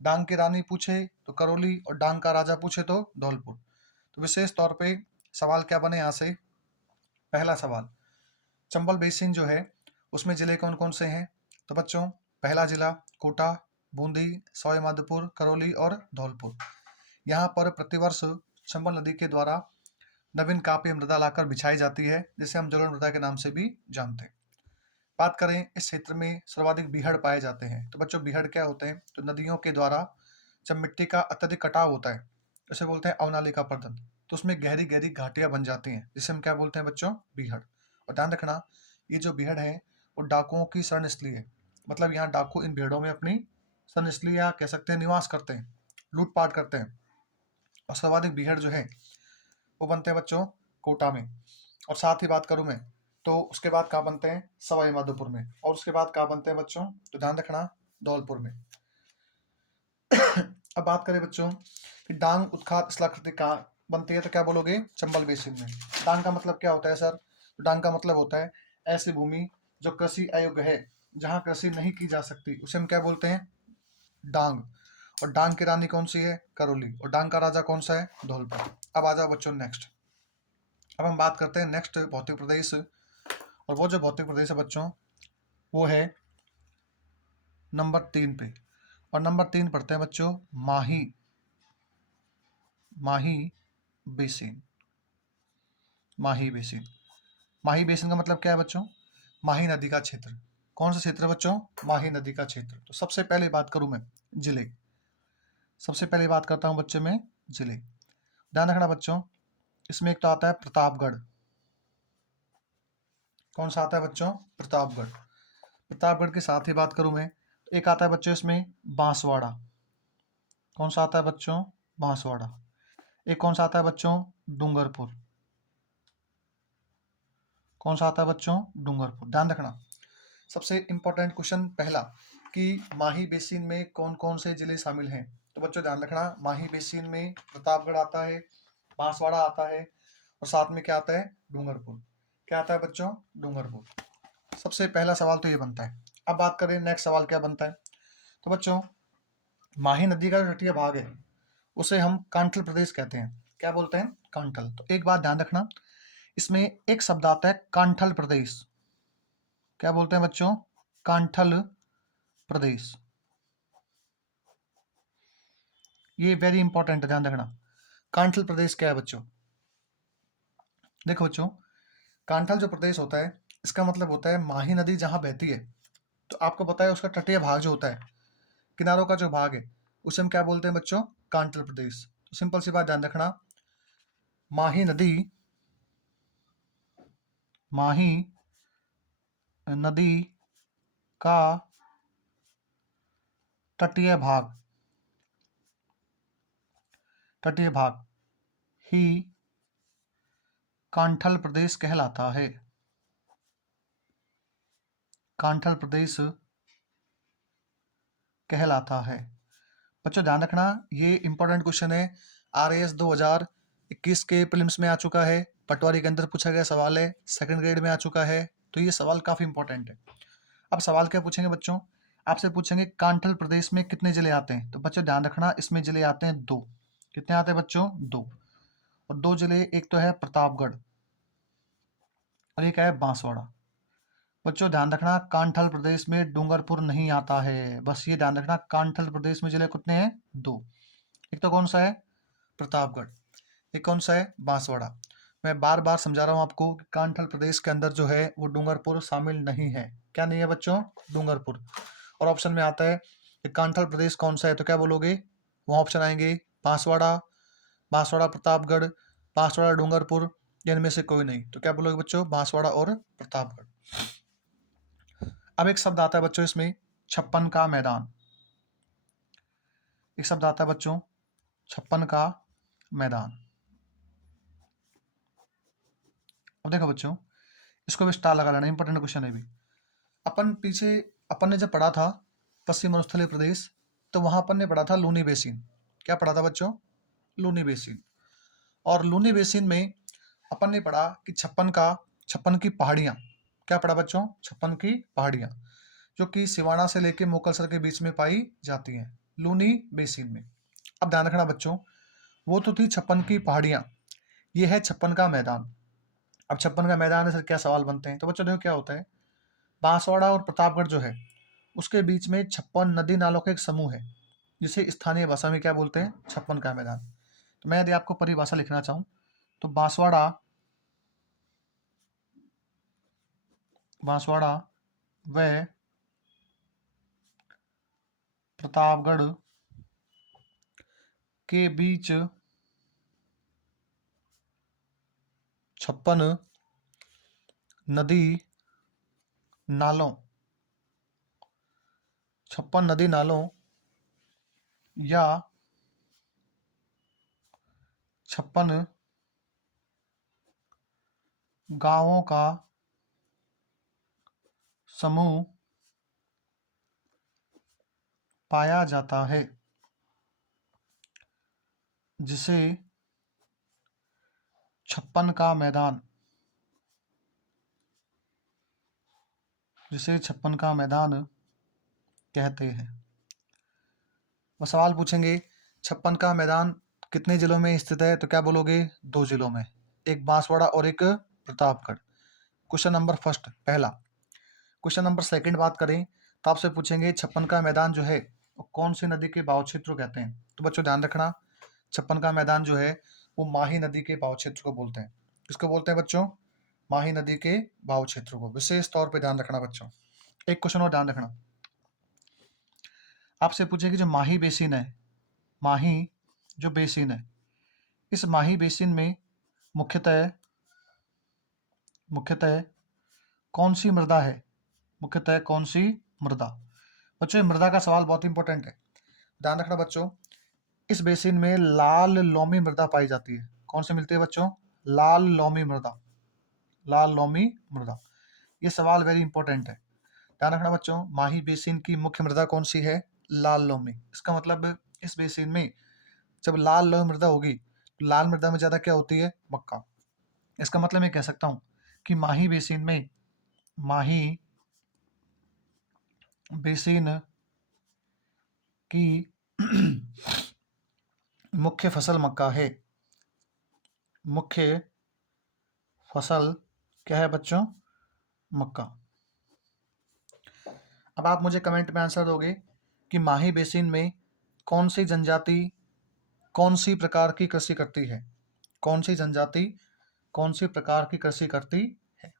डांग की रानी पूछे तो करौली, और डांग का राजा पूछे तो धौलपुर। तो विशेष तौर पे सवाल क्या बने यहाँ से? पहला सवाल, चंबल बेसिन जो है उसमें जिले कौन कौन से हैं? तो बच्चों, पहला जिला कोटा, बूंदी, सवाई माधोपुर, करौली और धौलपुर। यहाँ पर प्रतिवर्ष चंबल नदी के द्वारा नवीन काव्य मृदा लाकर बिछाई जाती है, जिसे हम जलोढ़ मृदा के नाम से भी जानते हैं। बात करें, इस क्षेत्र में सर्वाधिक बीहड़ पाए जाते हैं। तो बच्चों, बीहड़ क्या होते हैं? तो नदियों के द्वारा जब मिट्टी का अत्यधिक कटाव होता है, उसे बोलते हैं अवनाली का पर्दन, तो उसमें गहरी गहरी घाटियां बन जाती हैं, जिसे हम क्या बोलते हैं बच्चों? बीहड़। और ध्यान रखना, ये जो बीहड़ है वो डाकुओं की शरणस्थली है। मतलब यहाँ डाकू इन बीहड़ों में अपनी शरणस्थली या कह सकते हैं निवास करते हैं, लूटपाट करते हैं। और सर्वाधिक बीहड़ जो है वो बनते हैं बच्चों कोटा में। और साथ ही बात करूं मैं, तो उसके बाद कहाँ बनते हैं? सवाई माधोपुर में। और उसके बाद कहाँ बनते हैं बच्चों? तो ध्यान रखना, धौलपुर में। अब बात करें बच्चों कि डांग उत्खात स्थलाकृति कहाँ बनती है, तो क्या बोलोगे? चंबल बेसिन में। डांग का मतलब क्या होता है सर? तो डांग का मतलब होता है ऐसी भूमि जो कृषि अयोग्य है, जहाँ कृषि नहीं की जा सकती, उसे हम क्या बोलते हैं? डांग। और डांग की रानी कौन सी है? करौली। और डांग का राजा कौन सा है? धौलपुर। अब आ जाओ बच्चों नेक्स्ट। अब हम बात करते हैं नेक्स्ट भौतिक प्रदेश, और वो जो भौतिक प्रदेश है बच्चों, वो है नंबर 3 पे। और नंबर 3 पढ़ते हैं बच्चों माही, माही बेसिन। माही बेसिन। माही बेसिन का मतलब क्या है बच्चों? माही नदी का क्षेत्र। कौन सा क्षेत्र है बच्चों? माही नदी का क्षेत्र। तो सबसे पहले बात करूं मैं जिले, सबसे पहले बात करता हूं बच्चे में जिले। ध्यान रखना बच्चों, इसमें एक तो आता है प्रतापगढ़। कौन सा आता है बच्चों? प्रतापगढ़। प्रतापगढ़ के साथ ही बात करूं मैं, तो एक आता है बच्चों इसमें बांसवाड़ा। कौन सा आता है बच्चों? बांसवाड़ा। एक कौन सा आता है बच्चों? डूंगरपुर। कौन सा आता है बच्चों? डूंगरपुर। ध्यान रखना, सबसे इंपॉर्टेंट क्वेश्चन पहला, कि माही बेसिन में कौन कौन से जिले शामिल हैं। तो बच्चों ध्यान रखना, माही बेसिन में प्रतापगढ़ आता है, बांसवाड़ा आता है, और साथ में क्या आता है? डूंगरपुर। क्या आता है बच्चों? डूंगरपुर। सबसे पहला सवाल तो ये बनता है। अब बात करें नेक्स्ट सवाल क्या बनता है, तो बच्चों माही नदी का जो तटीय भाग है उसे हम कांठल प्रदेश कहते हैं। क्या बोलते हैं? कांठल। तो एक बात ध्यान रखना, इसमें एक शब्द आता है कांठल प्रदेश। क्या बोलते हैं बच्चों? कांठल प्रदेश। ये वेरी इंपॉर्टेंट है, ध्यान रखना। कांठल प्रदेश क्या है बच्चों? देखो बच्चों, कांठल जो प्रदेश होता है, इसका मतलब होता है माही नदी जहां बहती है, तो आपको पता है उसका तटीय भाग जो होता है, किनारों का जो भाग है, उसे हम क्या बोलते हैं बच्चों? कांठल प्रदेश। तो सिंपल सी बात ध्यान रखना, माही नदी, माही नदी का तटीय भाग, तटीय भाग ही कांठल प्रदेश कहलाता है। कांठल प्रदेश कहलाता है। बच्चों ध्यान रखना, ये इंपॉर्टेंट क्वेश्चन है, आरएएस 2021 के प्रीलिम्स में आ चुका है, पटवारी के अंदर पूछा गया सवाल है, सेकंड ग्रेड में आ चुका है, तो ये सवाल काफी इंपॉर्टेंट है। अब सवाल क्या पूछेंगे बच्चों? आपसे पूछेंगे कांठल प्रदेश में कितने जिले आते हैं? तो बच्चों ध्यान रखना, इसमें जिले आते हैं 2। कितने आते हैं बच्चों? 2। और 2 जिले, एक तो है प्रतापगढ़ और एक है बांसवाड़ा। बच्चों ध्यान रखना, कांठल प्रदेश में डूंगरपुर नहीं आता है, बस ये ध्यान रखना, कांठल प्रदेश में जिले कितने हैं? 2। एक तो कौन सा है? प्रतापगढ़। एक कौन सा है? बांसवाड़ा। मैं बार बार समझा रहा हूँ आपको कि कांठल प्रदेश के अंदर जो है वो डूंगरपुर शामिल नहीं है। क्या नहीं है बच्चों? डूंगरपुर। और ऑप्शन में आता है कि कांठल प्रदेश कौन सा है, तो क्या बोलोगे? वहाँ ऑप्शन आएंगे बांसवाड़ा, बांसवाड़ा प्रतापगढ़, बांसवाड़ा डूंगरपुर, या इनमें से कोई नहीं। तो क्या बोलोगे बच्चों? बांसवाड़ा और प्रतापगढ़। अब एक शब्द आता है बच्चों इसमें, छप्पन का मैदान। एक शब्द आता है बच्चों, छप्पन का मैदान। अब देखो बच्चों, इसको भी स्टार लगा लेना, इंपॉर्टेंट क्वेश्चन है भी। अपन पीछे, अपन ने जब पढ़ा था पश्चिम मरुस्थलीय प्रदेश, तो वहां अपन ने पढ़ा था लूनी बेसिन। क्या पढ़ा था बच्चों? लूनी बेसिन। और लूनी बेसिन में अपन ने पढ़ा कि छप्पन की पहाड़ियां। क्या पढ़ा बच्चों? छप्पन की पहाड़ियां, जो कि सिवाना से लेके मोकलसर के बीच में पाई जाती हैं लूनी बेसिन में। अब ध्यान रखना बच्चों, वो तो थी छप्पन की पहाड़ियां, ये है छप्पन का मैदान। अब छप्पन का मैदान से क्या सवाल बनते हैं? तो बच्चों देखो क्या होता है, बांसवाड़ा और प्रतापगढ़ जो है उसके बीच में 56 नदी नालों का एक समूह है, जिसे स्थानीय भाषा में क्या बोलते हैं? छप्पन का मैदान। तो मैं यदि आपको परिभाषा लिखना चाहूं, तो बांसवाड़ा, बांसवाड़ा व प्रतापगढ़ के बीच 56 नदी नालों, 56 नदी नालों या 56 गांवों का समूह पाया जाता है, जिसे 56 का मैदान, जिसे 56 का मैदान कहते हैं। वो सवाल पूछेंगे 56 का मैदान कितने जिलों में स्थित है? तो क्या बोलोगे? 2 जिलों में, एक बांसवाड़ा और एक प्रतापगढ़। क्वेश्चन नंबर फर्स्ट, पहला। क्वेश्चन नंबर सेकंड बात करें, तो आपसे पूछेंगे 56 का मैदान जो है वो कौन सी नदी के बाव क्षेत्र को कहते हैं? तो बच्चों ध्यान रखना, 56 का मैदान जो है वो माही नदी के बाव क्षेत्र को बोलते हैं। किसको बोलते हैं बच्चों? माही नदी के बाव क्षेत्र को, विशेष तौर पे ध्यान रखना बच्चों। एक क्वेश्चन और ध्यान रखना, आपसे पूछे कि जो माही बेसिन है, माही जो बेसिन है, इस माही बेसिन में मुख्यतः मुख्यतः कौन सी मृदा है? मुख्यतः कौन सी मृदा? बच्चों मृदा का सवाल बहुत इंपॉर्टेंट है, ध्यान रखना बच्चों। इस बेसिन में लाल लोमी मृदा पाई जाती है। कौन सी मिलती है बच्चों? लाल लोमी मृदा, लाल लोमी मृदा। ये सवाल वेरी इंपॉर्टेंट है, ध्यान रखना बच्चों। माही बेसिन की मुख्य मृदा कौन सी है? लाल लोमी। इसका मतलब इस बेसिन में जब लाल लोमी मृदा होगी, तो लाल मृदा में ज्यादा क्या होती है? मक्का। इसका मतलब मैं कह सकता हूं कि माही बेसिन में, माही बेसिन की मुख्य फसल मक्का है। मुख्य फसल क्या है बच्चों? मक्का। अब आप मुझे कमेंट में आंसर दोगे कि माही बेसिन में कौन सी जनजाति कौन सी प्रकार की कृषि करती है? कौन सी जनजाति कौन सी प्रकार की कृषि करती है?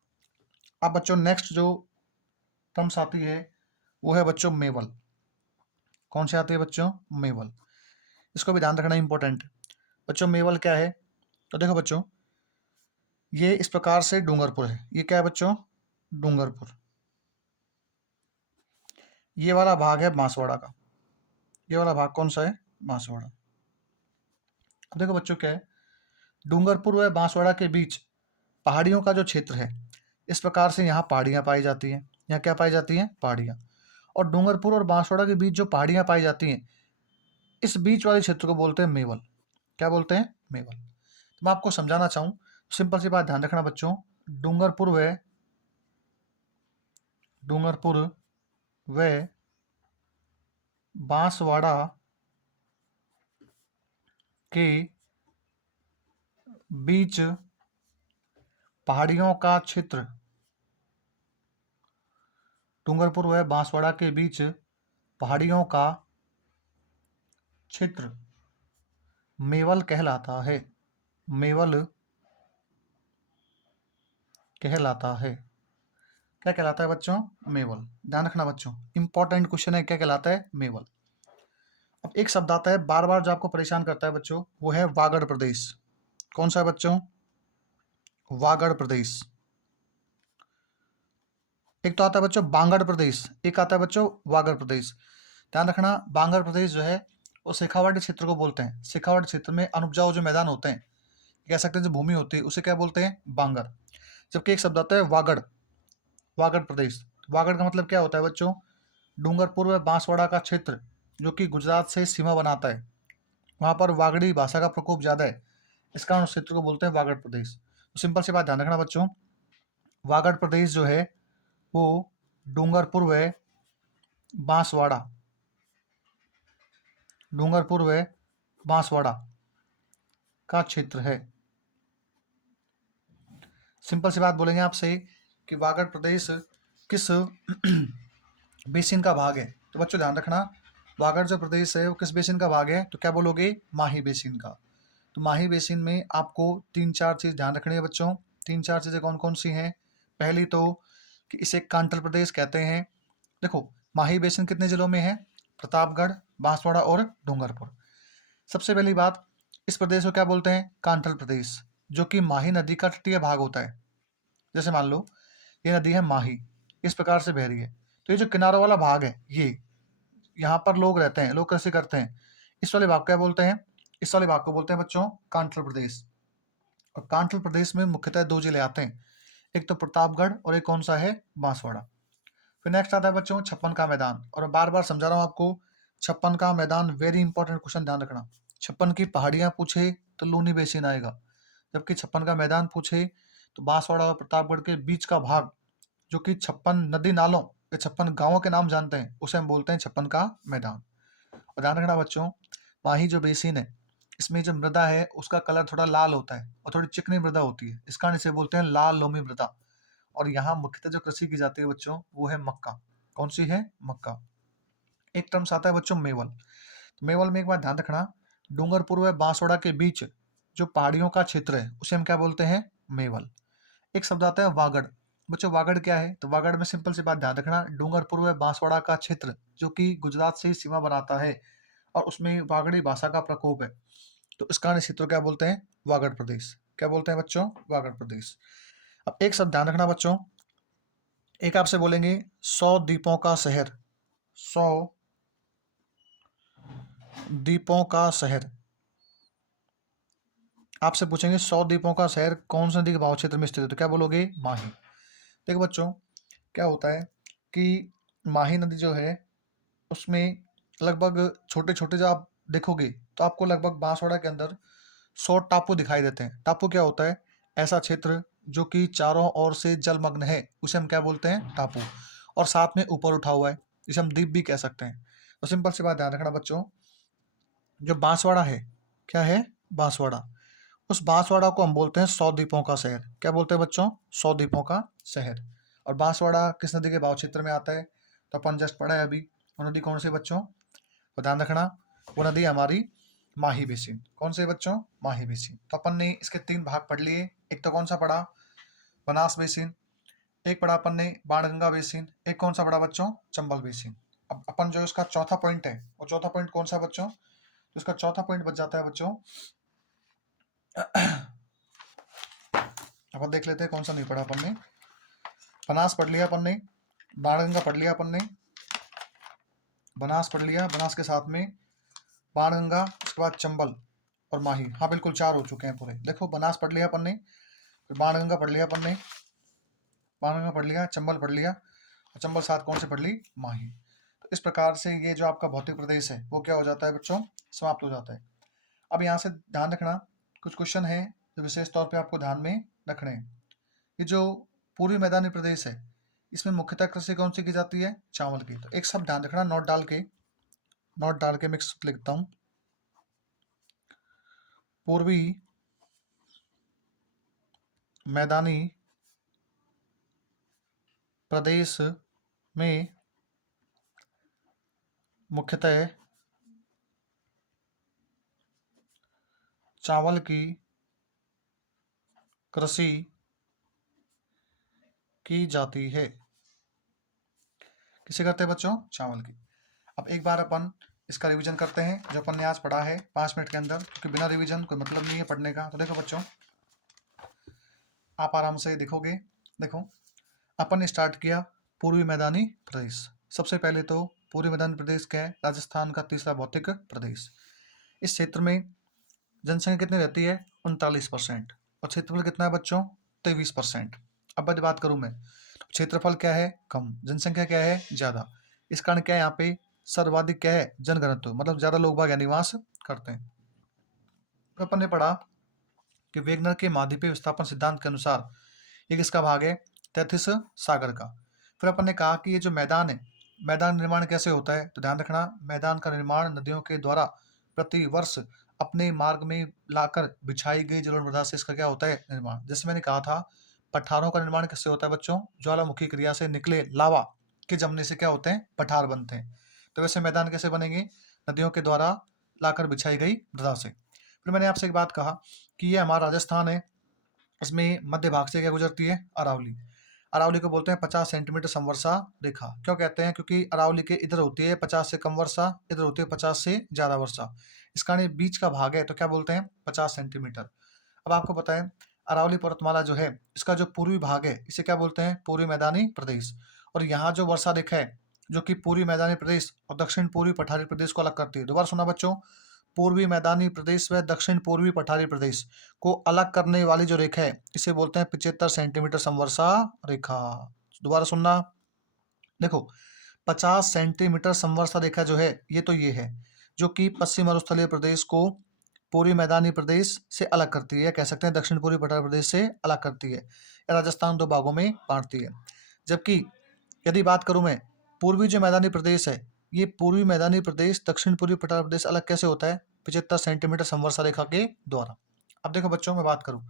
अब बच्चों नेक्स्ट जो टर्म्स आती है वो है बच्चों मेवल। कौन सी आती है बच्चों? मेवल। इसको भी ध्यान रखना इंपॉर्टेंट। बच्चों मेवल क्या है? तो देखो बच्चों, ये इस प्रकार से डूंगरपुर है। ये क्या है बच्चों? डूंगरपुर। ये वाला भाग है बांसवाड़ा का। ये वाला भाग कौन सा है? बांसवाड़ा। अब देखो बच्चों क्या है, डूंगरपुर व बांसवाड़ा के बीच पहाड़ियों का जो क्षेत्र है, इस प्रकार से यहाँ पहाड़ियाँ पाई जाती हैं। यहाँ क्या पाई जाती हैं? पहाड़ियाँ। और डूंगरपुर और बांसवाड़ा के बीच जो पहाड़ियाँ पाई जाती हैं, इस बीच वाले क्षेत्र को बोलते हैं मेवल। क्या बोलते हैं? मेवल। तो मैं आपको समझाना चाहूँ, सिंपल सी बात ध्यान रखना बच्चों, डूंगरपुर व बांसवाड़ा के बीच पहाड़ियों का क्षेत्र, डूंगरपुर व बांसवाड़ा के बीच पहाड़ियों का क्षेत्र मेवल कहलाता है। मेवल कहलाता है। क्या कहलाता है बच्चों? मेवल। ध्यान रखना बच्चों, इंपॉर्टेंट क्वेश्चन है, क्या कहलाता है? मेवल। अब एक शब्द आता है बार बार जो आपको परेशान करता है बच्चों, वो है वागड़ प्रदेश। कौन सा है बच्चों? वागड़ प्रदेश। एक तो आता है बच्चों बांगड़ प्रदेश, एक आता है बच्चों वागड़ प्रदेश। ध्यान रखना, बांगड़ प्रदेश जो है वो शेखावाटी क्षेत्र को बोलते हैं। शेखावाटी क्षेत्र में अनुपजाऊ जो मैदान होते हैं, कह सकते हैं जो भूमि होती है, उसे क्या बोलते हैं? बांगर। जबकि एक शब्द आता है वागड़, वागड़ प्रदेश। वागड़ का मतलब क्या होता है बच्चों? डूंगरपुर व बांसवाड़ा का क्षेत्र जो कि गुजरात से सीमा बनाता है, वहाँ पर वागड़ी भाषा का प्रकोप ज़्यादा है, इस कारण उस क्षेत्र को बोलते हैं वागड़ प्रदेश। तो सिंपल सी बात ध्यान रखना बच्चों, वागड़ प्रदेश जो है वो डूंगरपुर व बांसवाड़ा, डूंगरपुर व बांसवाड़ा का क्षेत्र है। सिंपल सी बात बोलेंगे आपसे कि वागड़ प्रदेश किस बेसिन का भाग है? तो बच्चों ध्यान रखना, वागड़ जो प्रदेश है वो किस बेसिन का भाग है? तो क्या बोलोगे? माही बेसिन का। तो माही बेसिन में आपको तीन चार चीज़ ध्यान रखनी है बच्चों। तीन चार चीज़ें कौन कौन सी हैं? पहली तो कि इसे कांटल प्रदेश कहते हैं। देखो, माही बेसिन कितने जिलों में है? प्रतापगढ़, बांसवाड़ा और डूंगरपुर। सबसे पहली बात, इस प्रदेश को क्या बोलते हैं? कांटल प्रदेश, जो कि माही नदी का तटीय भाग होता है। जैसे मान लो ये नदी है माही, इस प्रकार से बह रही है, तो ये जो किनारों वाला भाग है, ये यहाँ पर लोग रहते हैं, लोग कृषि करते हैं, इस वाले भाग को क्या बोलते हैं? इस वाले भाग को बोलते हैं बच्चों कांटल प्रदेश। और कांटल प्रदेश में मुख्यतः दो जिले आते हैं, एक तो प्रतापगढ़ और एक कौन सा है? बांसवाड़ा। फिर नेक्स्ट आता है बच्चों छप्पन का मैदान। और मैं बार बार समझा रहा हूँ आपको, छप्पन का मैदान वेरी इंपॉर्टेंट क्वेश्चन, ध्यान रखना। छप्पन की पहाड़ियाँ पूछे तो लूनी बेसिन आएगा, जबकि छप्पन का मैदान पूछे तो बांसवाड़ा और प्रतापगढ़ के बीच का भाग, जो कि छप्पन नदी नालों या छप्पन गांवों के नाम जानते हैं, उसे हम बोलते हैं छप्पन का मैदान। और ध्यान रखना बच्चों, माही जो बेसिन है, इसमें जो मृदा है उसका कलर थोड़ा लाल होता है और थोड़ी चिकनी मृदा होती है, इस कारण इसे बोलते हैं लाल लोमी मृदा। और यहाँ मुख्यतः जो कृषि की जाती है बच्चों, वो है मक्का। कौन सी है? मक्का। एक टर्म्स आता है बच्चों मेवल। तो मेवल में एक बात ध्यान रखना, डूंगरपुर व बांसवाड़ा के बीच जो पहाड़ियों का क्षेत्र है उसे हम क्या बोलते हैं? मेवल। एक शब्द आता है वागड़। बच्चों वागड़ क्या है? तो वागड़ में सिंपल सी बात ध्यान रखना, डूंगरपुर व बांसवाड़ा का क्षेत्र जो कि गुजरात से सीमा बनाता है और उसमें वागड़ी भाषा का प्रकोप है, तो इस कारण इस क्षेत्र को क्या बोलते हैं? वागड़ प्रदेश। क्या बोलते हैं बच्चों? वागड़ प्रदेश। अब एक शब्द ध्यान रखना बच्चों, एक आपसे बोलेंगे 100 द्वीपों का शहर। 100 द्वीपों का शहर। आपसे पूछेंगे 100 द्वीपों का शहर कौन सा नदी के भाव क्षेत्र में स्थित है? तो क्या बोलोगे? माही। देखो बच्चों, क्या होता है कि माही नदी जो है उसमें लगभग छोटे छोटे, जो आप देखोगे तो आपको लगभग बांसवाड़ा के अंदर 100 टापू दिखाई देते हैं। टापू क्या होता है? ऐसा क्षेत्र जो कि चारों ओर से जलमग्न है, उसे हम क्या बोलते हैं? टापू। और साथ में ऊपर उठा हुआ है, जिसे हम द्वीप भी कह सकते हैं। तो सिंपल सी बात ध्यान रखना बच्चों, जो बांसवाड़ा है क्या है? बांसवाड़ा। उस बांसवाड़ा को हम बोलते हैं 100 द्वीपों का शहर। क्या बोलते हैं बच्चों? 100 द्वीपों का शहर। और बांसवाड़ा किस नदी के भाव क्षेत्र में आता है? तो अपन जस्ट पढ़ा है अभी। वो नदी कौन सी है बच्चों? तो ध्यान रखना, वो नदी हमारी माही बेसिन। कौन से बच्चों? माही बेसिन। तो अपन ने इसके 3 भाग पढ़ लिए। एक तो कौन सा पढ़ा? बनास बेसिन। एक पढ़ा अपन ने बाणगंगा बेसिन। एक कौन सा पढ़ा बच्चों? चंबल बेसिन। अब अपन जो इसका चौथा पॉइंट है, वो चौथा पॉइंट कौन सा है बच्चों? तो इसका चौथा पॉइंट बच जाता है बच्चों। अपन देख लेते हैं कौन सा नहीं पढ़ा अपन ने। बनास पढ़ लिया अपन ने, बाणगंगा पढ़ लिया अपन ने, बनास पढ़ लिया, बनास के साथ में बाणगंगा, उसके बाद चंबल और माही। हाँ बिल्कुल 4 हो चुके हैं पूरे। देखो बनास पढ़ लिया अपन ने, फिर बाणगंगा पढ़ लिया अपन ने, बाणगंगा पढ़ लिया, चंबल पढ़ लिया, और चंबल साथ कौन से पढ़ ली? माही। तो इस प्रकार से ये जो आपका भौतिक प्रदेश है वो क्या हो जाता है बच्चों? समाप्त हो जाता है। अब यहाँ से ध्यान रखना, कुछ क्वेश्चन है जो विशेष तौर पे आपको ध्यान में रखने हैं। ये जो पूर्वी मैदानी प्रदेश है, इसमें मुख्यतः कृषि कौन सी की जाती है? चावल की। तो एक शब्द ध्यान रखना, नोट डाल के मैं लिखता हूँ। पूर्वी मैदानी प्रदेश में मुख्यतः चावल की कृषि की जाती है। किसे करते हैं बच्चों? चावल की। अब एक बार अपन इसका रिवीजन करते हैं जो अपन ने आज पढ़ा है 5 मिनट के अंदर, क्योंकि बिना रिवीजन कोई मतलब नहीं है पढ़ने का। तो देखो बच्चों, आप आराम से देखोगे। देखो, अपन ने स्टार्ट किया पूर्वी मैदानी प्रदेश। सबसे पहले तो पूर्वी मैदानी प्रदेश क्या है? राजस्थान का तीसरा भौतिक प्रदेश। इस क्षेत्र में जनसंख्या कितनी रहती है? 39%। और क्षेत्रफल कितना है बच्चों? 23%। अब यदि बात करूं मैं, तो क्षेत्रफल क्या है? कम, जनसंख्या क्या है? ज्यादा। इस कारण क्या है यहाँ पे? सर्वाधिक क्या है? जनघनत्व, मतलब ज्यादा लोग बाग यहाँ निवास करते हैं। तो अपन ने पढ़ा कि वेगनर के माध्यपी विस्थापन सिद्धांत के अनुसार ये किसका भाग है? तैथिस सागर का। फिर अपन ने कहा कि ये जो मैदान है, मैदान निर्माण कैसे होता है? तो ध्यान रखना, मैदान का निर्माण नदियों के द्वारा प्रति वर्ष अपने मार्ग में लाकर बिछाई गई जलोढ़ मृदा से इसका क्या होता है? निर्माण। जैसे मैंने कहा था, पठारों का निर्माण किससे होता है बच्चों? ज्वालामुखी क्रिया से निकले लावा के जमने से क्या होते हैं? पठार बनते हैं। तो वैसे मैदान कैसे बनेंगे? नदियों के द्वारा लाकर बिछाई गई मृदा से। फिर मैंने आपसे एक बात कहा कि ये हमारा राजस्थान है, इसमें मध्य भाग से क्या गुजरती है? अरावली। अरावली को बोलते हैं 50 सेंटीमीटर समवर्षा रेखा। क्यों कहते हैं? क्योंकि अरावली के इधर होती है 50 से कम वर्षा, इधर होती है 50 से ज्यादा वर्षा। इस कारण ये बीच का भाग है, तो क्या बोलते हैं? 50 सेंटीमीटर। अब आपको पता है, अरावली पर्वतमाला जो है, इसका जो पूर्वी भाग है इसे क्या बोलते हैं? पूर्वी मैदानी प्रदेश। और यहाँ जो वर्षा रेखा है, जो कि पूर्वी मैदानी प्रदेश और दक्षिण पूर्वी पठारी प्रदेश को अलग करती है। दोबारा सुना बच्चों, पूर्वी मैदानी प्रदेश व दक्षिण पूर्वी पठारी प्रदेश को अलग करने वाली जो रेखा है इसे बोलते हैं 75 सेंटीमीटर समवर्षा रेखा। दोबारा सुनना, देखो 50 सेंटीमीटर समवर्षा रेखा जो है, ये तो ये है जो कि पश्चिम मरुस्थलीय प्रदेश को पूर्वी मैदानी प्रदेश से अलग करती है, कह सकते हैं दक्षिण पूर्वी पठारी प्रदेश से अलग करती है। राजस्थान 2 भागों में बांटती है। जबकि यदि बात करूं मैं, पूर्वी जो मैदानी प्रदेश है, ये पूर्वी मैदानी प्रदेश दक्षिण पूर्वी पठार प्रदेश अलग कैसे होता है? 75 सेंटीमीटर समवर्षा रेखा के द्वारा। अब देखो बच्चों, मैं बात करूं,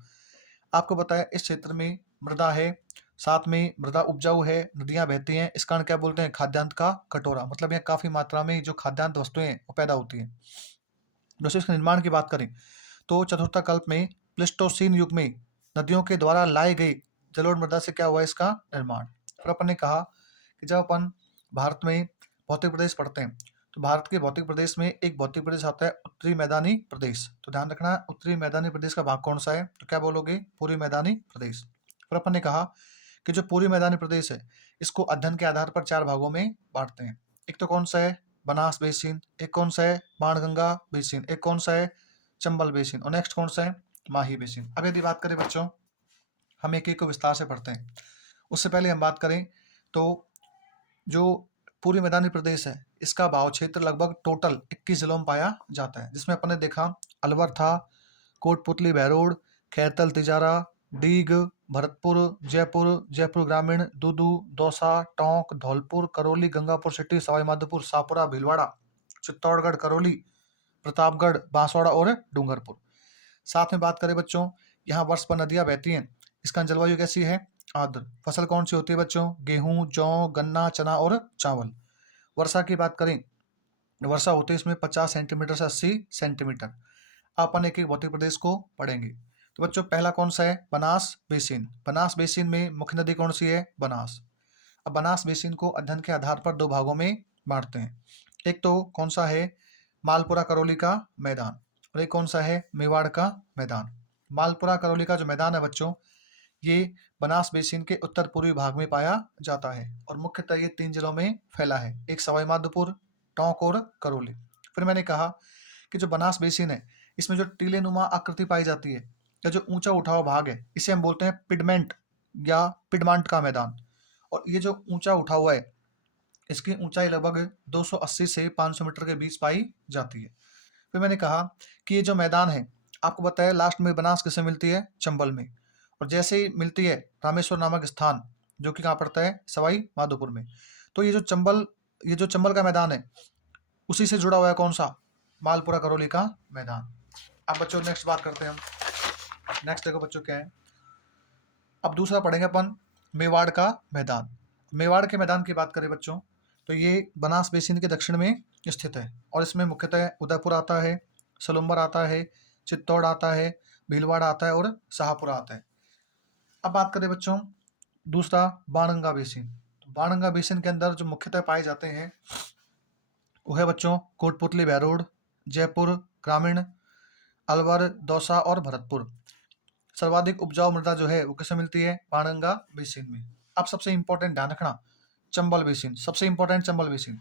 आपको बताया इस क्षेत्र में मृदा है, साथ में मृदा उपजाऊ है, नदियां बहती हैं। इस कारण क्या बोलते हैं? खाद्यान्न का कटोरा। मतलब यहाँ काफी मात्रा में जो खाद्यान्न वस्तुएं हैं वो पैदा होती हैं। वैसे इसके निर्माण की बात करें तो चतुर्था कल्प में प्लेस्टोसीन युग में नदियों के द्वारा लाई गई जलोढ़ मृदा से क्या हुआ इसका निर्माण। फिर अपन ने कहा कि जब अपन भारत में भौतिक प्रदेश पढ़ते हैं, तो भारत के भौतिक प्रदेश में एक भौतिक प्रदेश आता है उत्तरी मैदानी प्रदेश। तो ध्यान रखना, उत्तरी मैदानी प्रदेश का भाग कौन सा है? तो क्या बोलोगे? पूर्वी मैदानी प्रदेश। फिर अपन ने कहा कि जो पूर्वी मैदानी प्रदेश है, इसको अध्ययन के आधार पर 4 भागों में बांटते हैं। एक तो कौन सा है? बनास बेसिन। एक कौन सा है? बाणगंगा बेसिन। एक कौन सा है? चंबल बेसिन। और नेक्स्ट कौन सा है? माही बेसिन। अब यदि बात करें बच्चों, हम एक एक को विस्तार से पढ़ते हैं। उससे पहले हम बात करें तो जो पूर्वी मैदानी प्रदेश है, इसका भाव क्षेत्र लगभग टोटल 21 जिलों में पाया जाता है, जिसमें अपन ने देखा अलवर था, कोटपुतली बहरोड, खैरतल तिजारा, डीग, भरतपुर, जयपुर, जयपुर ग्रामीण, दूदू, दौसा, टोंक, धौलपुर, करौली, गंगापुर सिटी, सवाई माधोपुर, सापुरा, भीलवाड़ा, चित्तौड़गढ़, करौली, प्रतापगढ़, बांसवाड़ा और डूंगरपुर। साथ में बात करें बच्चों, यहाँ वर्ष पर नदियां बहती हैं। इसका जलवायु कैसी है? आर्द्र। फसल कौन सी होती है बच्चों? गेहूं, जौ, गन्ना, चना और चावल। वर्षा की बात करें, वर्षा होती है इसमें 50 सेंटीमीटर से 80 सेंटीमीटर। अपन एक एक भौतिक प्रदेश को पढ़ेंगे। तो बच्चों पहला कौन सा है? बनास बेसिन। बनास बेसिन में मुख्य नदी कौन सी है? बनास। अब बनास बेसिन को अध्ययन के आधार पर दो भागों में बांटते हैं। एक तो कौन सा है? मालपुरा करौली का मैदान, और एक कौन सा है? मेवाड़ का मैदान। मालपुरा करौली का जो मैदान है बच्चों, ये बनास बेसिन के उत्तर पूर्वी भाग में पाया जाता है और मुख्यतः ये 3 जिलों में फैला है, एक सवाई माधोपुर, टोंक और करौली। फिर मैंने कहा कि जो बनास बेसिन है, इसमें जो टीले नुमा आकृति पाई जाती है या जो ऊंचा उठा हुआ भाग है, इसे हम बोलते हैं पिडमेंट या पिडमांट का मैदान। और ये जो ऊंचा उठा हुआ है, इसकी ऊंचाई लगभग 280 से 500 मीटर के बीच पाई जाती है। फिर मैंने कहा कि ये जो मैदान है, आपको बताया लास्ट में बनास किसे मिलती है? चंबल में। और जैसे ही मिलती है रामेश्वर नामक स्थान, जो कि कहाँ पड़ता है? सवाई माधोपुर में। तो ये जो चंबल का मैदान है, उसी से जुड़ा हुआ है कौन सा? मालपुरा करौली का मैदान। अब बच्चों नेक्स्ट बात करते हैं हम। नेक्स्ट देखो बच्चों क्या है, अब दूसरा पढ़ेंगे अपन मेवाड़ का मैदान। मेवाड़ के मैदान की बात करें बच्चों, तो ये बनास बेसिन के दक्षिण में स्थित है और इसमें मुख्यतः उदयपुर आता है, सलुम्बर आता है, चित्तौड़ आता है, भीलवाड़ा आता है और शाहपुरा आता है। अब बात करें बच्चों दूसरा बाणगंगा बेसिन। तो बाणगंगा बेसिन के अंदर जो मुख्यतः पाए जाते हैं वो है बच्चों कोटपुतली, बहरोड, जयपुर ग्रामीण, अलवर, दौसा और भरतपुर। सर्वाधिक उपजाऊ मृदा जो है वो किसे मिलती है? बाणगंगा बेसिन में। अब सबसे इंपॉर्टेंट ध्यान रखना, चंबल बेसिन, सबसे important Chambal basin.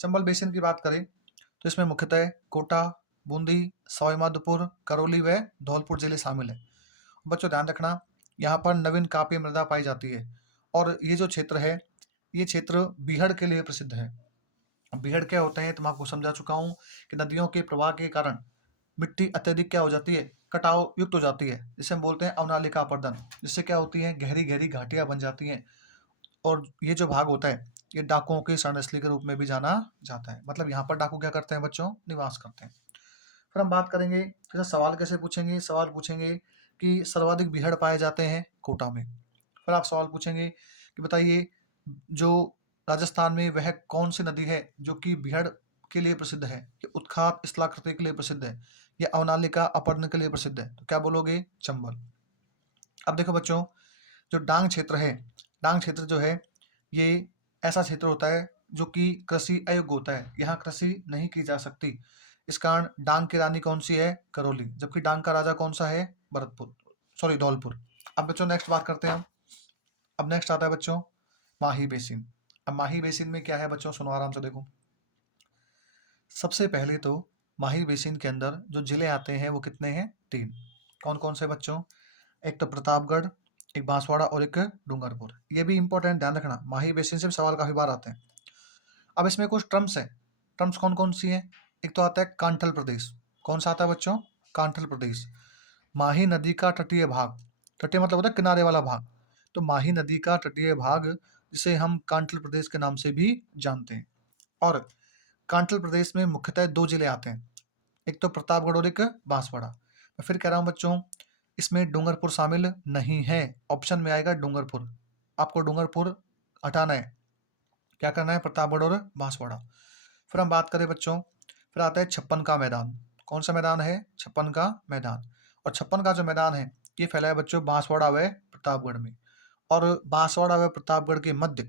Chambal basin की बात करें तो इसमें मुख्यतः कोटा, बूंदी, सवाई माधोपुर, करौली व धौलपुर जिले शामिल है। बच्चों ध्यान रखना, यहाँ पर नवीन काव्य मृदा पाई जाती है और ये जो क्षेत्र है, ये क्षेत्र बीहड़ के लिए प्रसिद्ध है। बीहड़ क्या होते हैं तो मैं आपको समझा चुका हूँ कि नदियों के प्रवाह के कारण मिट्टी अत्यधिक क्या हो जाती है? कटाव युक्त हो जाती है, जिसे हम बोलते हैं अवनालिका अपर्दन। जिससे क्या होती है? गहरी गहरी घाटियां बन जाती हैं और ये जो भाग होता है, ये डाकुओं की शरणस्थली के रूप में भी जाना जाता है। मतलब यहाँ पर डाकू क्या करते हैं बच्चों? निवास करते हैं। फिर हम बात करेंगे जैसे सवाल कैसे पूछेंगे, सवाल पूछेंगे कि सर्वाधिक बीहड़ पाए जाते हैं कोटा में। फिर आप सवाल पूछेंगे कि बताइए जो राजस्थान में वह कौन सी नदी है जो कि बीहड़ के लिए प्रसिद्ध है? ये उत्खात स्थलाकृति के लिए प्रसिद्ध है, ये अवनालिका अपर्ण के लिए प्रसिद्ध है? तो क्या बोलोगे? चंबल। अब देखो बच्चों, जो डांग क्षेत्र है, डांग क्षेत्र जो है ये ऐसा क्षेत्र होता है जो कि कृषि अयोग्य होता है, यहाँ कृषि नहीं की जा सकती। इस कारण डांग की रानी कौन सी है? करौली। जबकि डांग का राजा कौन सा है? भरतपुर, सॉरी धौलपुर। अब बच्चों नेक्स्ट बात करते हैं हम। अब नेक्स्ट आता है बच्चों माही बेसिन। अब माही बेसिन में क्या है बच्चों? सुनो आराम से देखो। सबसे पहले तो माही बेसिन के अंदर जो जिले आते हैं वो कितने हैं? 3। कौन कौन से बच्चों? एक तो प्रतापगढ़, एक बांसवाड़ा और एक डूंगरपुर। ये भी इंपॉर्टेंट ध्यान रखना, माही बेसिन से सवाल काफी बार आते हैं। अब इसमें कुछ टर्म्स है, टर्म्स कौन कौन सी हैं? एक तो आता है कांठल प्रदेश। कौन सा आता है बच्चों? कांठल प्रदेश। माही नदी का तटीय भाग, तटीय मतलब होता है किनारे वाला भाग, तो माही नदी का तटीय भाग जिसे हम कांठल प्रदेश के नाम से भी जानते हैं। और कांठल प्रदेश में मुख्यतः 2 जिले आते हैं, एक तो प्रतापगढ़ और एक बांसवाड़ा। मैं फिर कह रहा हूँ बच्चों, इसमें डूंगरपुर शामिल नहीं है। ऑप्शन में आएगा डूंगरपुर, आपको डूंगरपुर हटाना है। क्या करना है? प्रतापगढ़ और बांसवाड़ा। फिर हम बात करें बच्चों, फिर आता है छप्पन का मैदान। कौन सा मैदान है? छप्पन का मैदान। और छप्पन का जो मैदान है ये फैला है बच्चों बांसवाड़ा व प्रतापगढ़ में। और बांसवाड़ा व प्रतापगढ़ के मध्य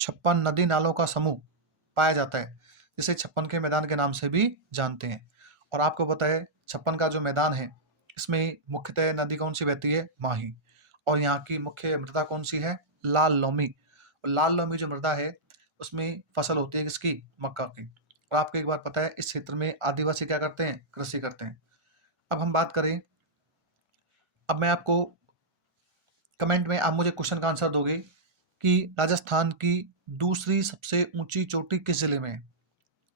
56 नदी नालों का समूह पाया जाता है, जिसे छप्पन के मैदान के नाम से भी जानते हैं। और आपको पता है छप्पन का जो मैदान है इसमें मुख्यतः नदी कौन सी बहती है? माही। और यहाँ की मुख्य मृदा कौन सी है? लाल लोमी। और लाल लोमी जो मृदा है उसमें फसल होती है किसकी? मक्का की। और आपको एक बार पता है इस क्षेत्र में आदिवासी क्या करते हैं? कृषि करते हैं। अब हम बात करें, अब मैं आपको कमेंट में आप मुझे क्वेश्चन का आंसर दोगे कि राजस्थान की दूसरी सबसे ऊंची चोटी किस जिले में है?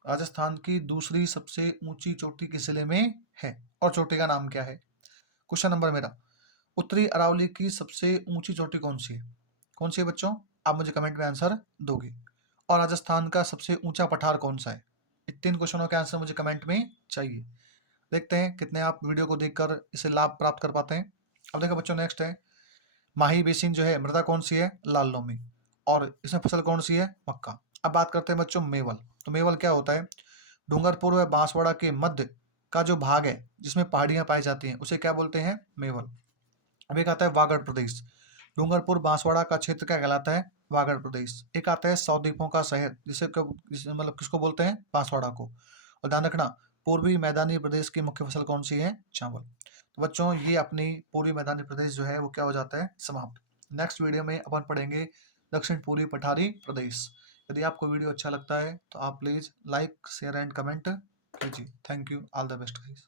राजस्थान की दूसरी सबसे ऊंची चोटी किस जिले में है और चोटी का नाम क्या है? क्वेश्चन नंबर मेरा, उत्तरी अरावली की सबसे ऊंची चोटी कौन सी है? कौन सी है बच्चों? आप मुझे कमेंट में आंसर दोगे। और राजस्थान का सबसे ऊंचा पठार कौन सा है? 3 क्वेश्चनों के आंसर मुझे कमेंट में चाहिए। देखते हैं कितने आप वीडियो को देखकर इसे लाभ प्राप्त कर पाते हैं। अब देखो बच्चों, नेक्स्ट है माही बेसिन जो है मृदा कौन सी है? लाल लोमी। और इसमें फसल कौन सी है? मक्का। अब बात करते हैं बच्चों मेवल। तो मेवल क्या होता है? डूंगरपुर व बांसवाड़ा के मध्य का जो भाग है जिसमें पहाड़ियां पाई जाती हैं उसे क्या बोलते हैं? मेवल। अब एक आता है वागड़ प्रदेश। डूंगरपुर बांसवाड़ा का क्षेत्र क्या कहलाता है? वागड़ प्रदेश। एक आता है सौ द्वीपों का शहर, मतलब किसको बोलते हैं? बांसवाड़ा को। और ध्यान रखना, पूर्वी मैदानी प्रदेश की मुख्य फसल कौन सी है? चावल। तो बच्चों, ये अपनी पूर्वी मैदानी प्रदेश जो है वो क्या हो जाता है? समाप्त। नेक्स्ट वीडियो में अपन पढ़ेंगे दक्षिण पूर्वी पठारी प्रदेश। यदि आपको वीडियो अच्छा लगता है तो आप please like, share and comment कीजिए। Thank you, all the best guys.